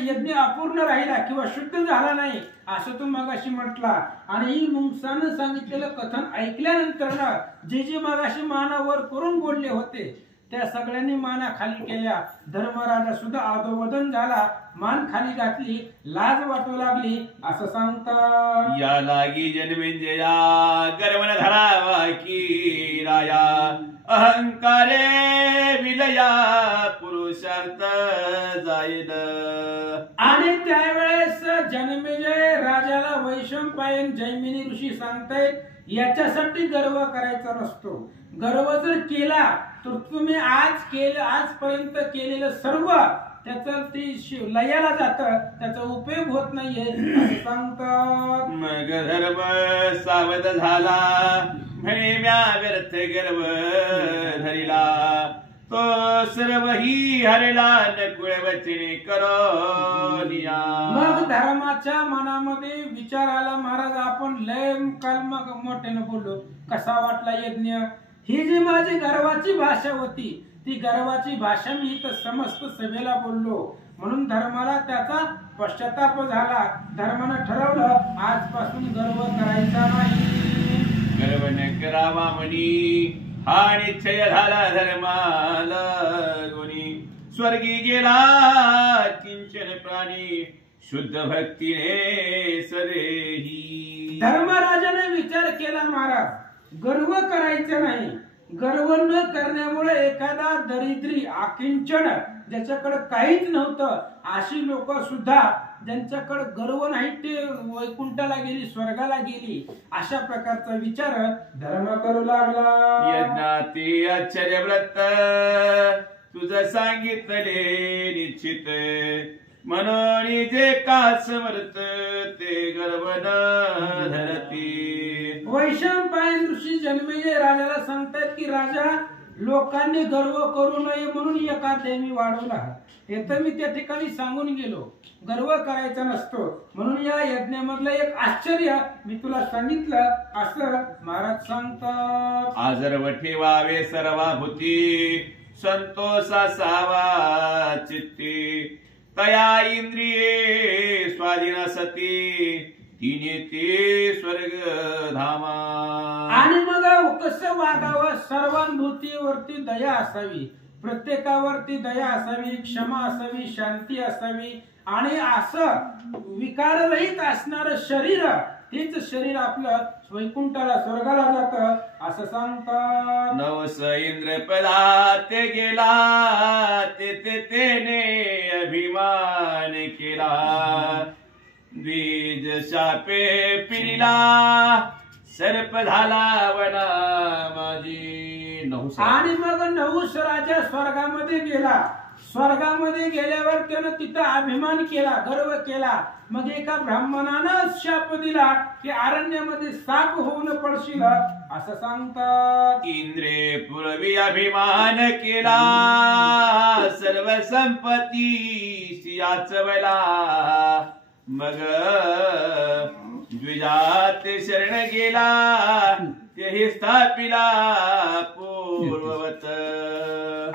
यज्ञ अपूर्ण राहिला किंवा शुद्ध झाला नाही असं तू मगाशी म्हटला. आणि ही मुंगसानं सांगितलेलं कथन ऐकल्यानंतर ना जे मगाशी मानावर करून बोलले होते त्या सगळ्यांनी माना खाली केल्या. धर्मराजा सुद्धा अधोवदन झाला, मान खाली घातली, लाज वाटू लागली असं सांगतात. या लागी जन्मेंजया गर्वन धरावा की राया. अहंकारे विलया पुरुषार्थ जाईल. आणि त्यावेळेस जन्मेजय राजाला वैशंपायन जैमिनी ऋषी सांगतायत, याच्यासाठी गर्व करायचा नसतो. गर्व जर केला तर तुम्ही आजपर्यंत केलेलं सर्व त्याचं ती लयाला जात, त्याचा उपयोग होत नाहीये असं सांगतात. मग धर्म सावध झाला म्हणे म्या व्यर्थ गर्व धरिला. तो सर्व ही हरला नकुळ वचने करोनिया. मग धर्माच्या मनामध्ये विचार आला, महाराज आपण लय काल मग मोठ्यानं बोललो, कसा वाटला यज्ञ. ही जी माझी गर्वाची भाषा होती ती गर्वाची भाषा मी इथं समस्त सभेला बोललो, म्हणून धर्माला त्याचा पश्चाताप झाला. धर्मानं ठरवलं आजपासून गर्व करायचा नाही. गर्व न करावा म्हणी हा निश्चय झाला धर्माला गुणी. स्वर्गी गेला किंचन प्राणी शुद्ध भक्तीने सदेही. धर्मराजाने विचार केला, महाराज गर्व करायचा नाही. गर्व न करण्यामुळे एखादा दरिद्री अकिंचन ज्याच्याकडे काहीच नव्हतं अशी लोक सुद्धा ज्यांच्याकडे गर्व नाही ते वैकुंठाला गेली, स्वर्गाला गेली, अशा प्रकारचा विचार धर्म करू लागला. यज्ञाती आश्चर्य व्रत तुझं सांगितले निश्चित, म्हणून जे का समर्थ ते गर्व न धरती. वैशंपायन ऋषी जन्मेजय राजाला सांगतात की राजा, लोकांनी गर्व करू नये म्हणून एक अध्याय मी वाढवला. हे तर मी त्या ठिकाणी सांगून गेलो, गर्व करायचा नसतो म्हणून या यज्ञामधलं एक आश्चर्य मी तुला सांगितलं असं महाराज सांगतात. आजर्व ठेवावे सर्वाभूती, संतोष असावा चित्ती, तया इंद्रिये स्वाधीन सती, तिने ते स्वर्ग धामा. आणि मग कसं वागावं, सर्वांभूतीवरती दया असावी, प्रत्येकावरती दया असावी, क्षमा असावी, शांती असावी, आणि असं विकाररहित असणारं शरीर, तेच शरीर आपलं वैकुंठाला स्वर्गाला जातं असं सांगतात. नवस इंद्रपदा ते गेला, तेने अभिमान केला, द्विज शापे पिला, सर्प झाला वना माझी. नहुस आणि मग नहुस राजा स्वर्गामध्ये गेला. स्वर्गामध्ये गेल्यावर त्यानं तिथं अभिमान केला, गर्व केला. मग एका ब्राह्मणानं शाप दिला की अरण्यामध्ये साप होऊन पडशील असं सांगतात. इंद्रे पूर्वी अभिमान केला, सर्व संपत्ती सियाचवला, मग द्विजात शरण गेला, तेही स्थापिला पूर्ववत.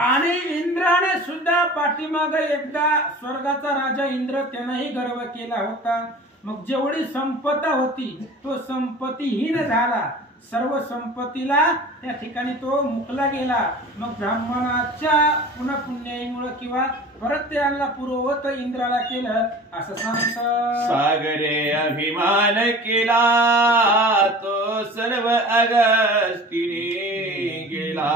आणि इंद्राने सुद्धा पाठीमाग एकदा स्वर्गाचा राजा इंद्र त्यानंही गर्व केला होता. मग जेवढी संपदा होती तो संपत्तीहीन झाला, सर्व संपत्तीला त्या ठिकाणी तो मुकला गेला. मग ब्राह्मणाच्या पुन्हा पुण्याईमुळे किंवा परत त्याला पूर्ववत इंद्राला केलं असं सांगतात. सागरे अभिमान केला, तो सर्व अगस्तीने गेला,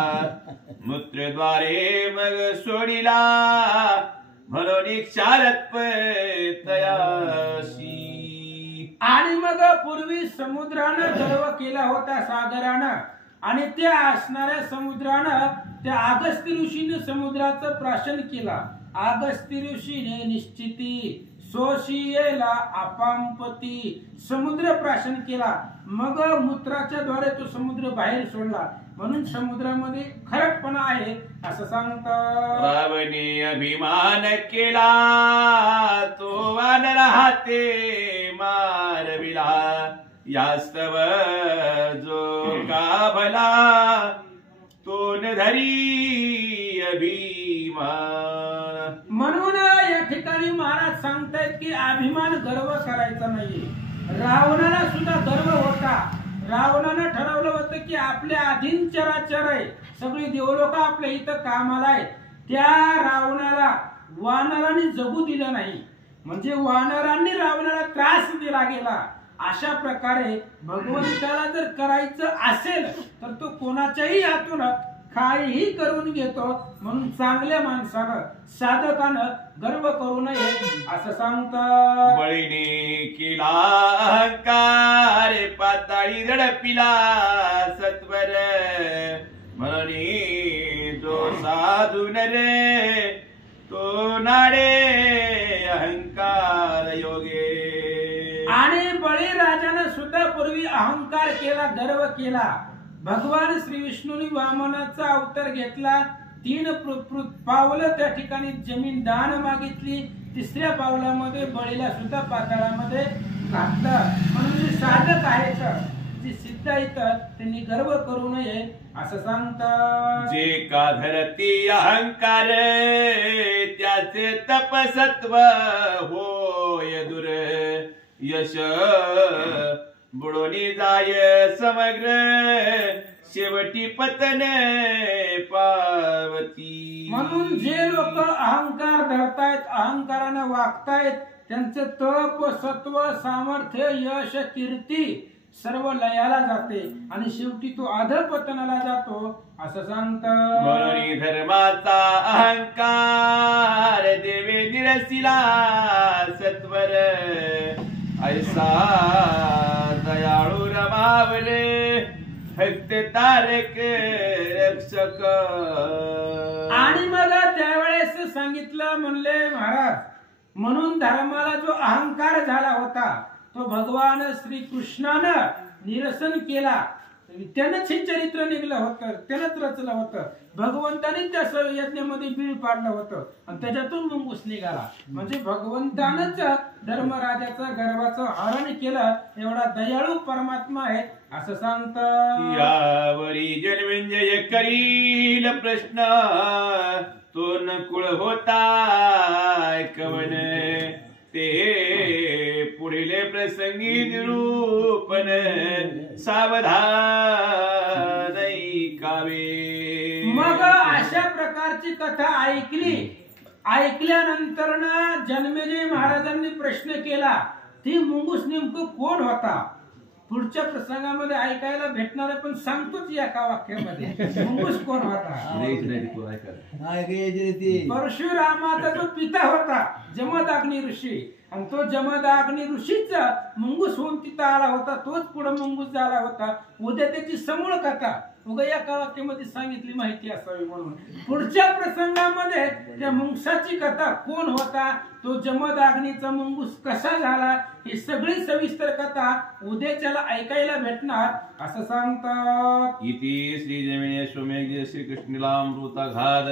मूत्रद्वारे मग सोडिला, म्हणून क्षारत तयासी. आणि मग पूर्वी समुद्रानं गर्व केला होता, सागरानं, आणि त्या असणाऱ्या समुद्रानं त्या अगस्त्य ऋषीने समुद्राचं प्राशन केला. अगस्त्य ऋषीने निश्चिती सोशियेला अपांपती समुद्र प्राशन केला. मग मूत्राच्या द्वारे तो समुद्र बाहेर सोडला, म्हणून समुद्रामध्ये खरटपणा आहे असं सांगतात. रावणे अभिमान केला, तो वानर हाते मारविला, यास्तव जो का भला, तो न धरी अभिमान. म्हणून या ठिकाणी महाराज सांगतायत की अभिमान गर्व करायचा नाही. रावणाला सुद्धा गर्व होता. रावणानं ठरवलं होतं की आपल्या अधीन चराचर आहे, सगळी देवलोक आपल्या इथं कामाला आहे. त्या रावणाला वानरांनी जगू दिलं नाही, म्हणजे वानरांनी रावणाला त्रास दिला गेला. अशा प्रकारे भगवंताला जर करायचं असेल तर तो कोणाच्याही हातून काहीही करून घेतो. म्हणून चांगल्या माणसानं, साधकानं गर्व करू नये असं सांगतात. बळीने केला अहंकार, पाताळी दडपिला सत्वर, म्हणून जो साधू रे तो नाडे अहंकार योगे. आणि बळीराजानं सुद्धा पूर्वी अहंकार केला, गर्व केला. भगवान श्री विष्णूंनी वामनाचा अवतार घेतला. 3 पावलं त्या ठिकाणी जमीन दान मागितली. 3ऱ्या पावलामध्ये बळीला सुद्धा पाताळामध्ये घातलं. म्हणून जे साधक आहेत, जे सिद्ध आहेत, त्यांनी गर्व करू नये असं सांगतात. जे का धरती अहंकार, त्याचे तपसत्व होय दूर, यश बुडोनी जाय समग्र, शेवटी पतन पावती. म्हणून जे लोक अहंकार धरतायत, अहंकाराने वागतायत, त्यांचे तप, सत्व, सामर्थ्य, यश, कीर्ती सर्व लयाला जाते आणि शेवटी तो अधपतनाला जातो असं सांगतात. म्हणून धर्माचा अहंकार देवे निरसिला, सत्व वर ऐसा दयाळू रमावले भक्त तारक रक्षक. आणि मग त्यावेळेस सांगितलं म्हणले महाराज, म्हणून धर्माला जो अहंकार झाला होता तो भगवान श्रीकृष्णानं निरसन केला. त्यानंच हे चरित्र निघलं होतं, त्यानंच रचलं होतं. भगवंताने त्या यज्ञामध्ये बीळ पाडलं होतं आणि त्याच्यातून मुंगूस निघाला. म्हणजे भगवंतानंच धर्मराजाचं गर्वाचं हरण केलं. एवढा दयाळू परमात्मा आहे असं सांगतं. यावरी जन्मेंजय करील प्रश्न तो नकुळ होता कवन. ते पुढील प्रसंगी निरूपण सावधान ऐकावे. मग अशा प्रकारची कथा ऐकल्यानंतर जन्मेजय महाराजांनी प्रश्न केला, ती मुंगूस नेमकं कोण होता? पुढच्या प्रसंगामध्ये ऐकायला भेटणार आहे, पण सांगतोच एका वाक्यामध्ये मुंगूस कोण होता. परशुरामाचा जो पिता होता जमदाग्नी ऋषी, आणि तो जमदाग्नी ऋषीच मुंगूस होऊन तिथं आला होता. तोच पुढे मुंगूस झाला होता. उद्या त्याची समूळ कथा उगा एका वाक्यामध्ये सांगितली माहिती असावी म्हणून. पुढच्या प्रसंगामध्ये त्या मुंगसाची कथा कोण होता, तो जमदाग्नीचा मुंगूस कसा झाला, ही सगळी सविस्तर कथा उद्याच्याला ऐकायला भेटणार असं सांगतात. इति श्री जमिनेश्वमेघ श्री कृष्णलामृताघात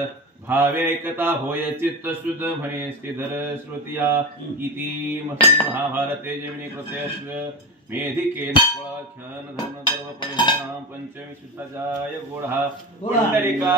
भावेकता होय चित्त शुद्ध म्हणे श्रीधर श्रुतिया. इति महाभारते जमिनी कृतेश्व मेधिकेन कुळाख्यान धर्म गर्व परिणाम पंचमी शुद्धाचार्य गोढा पुंडलिका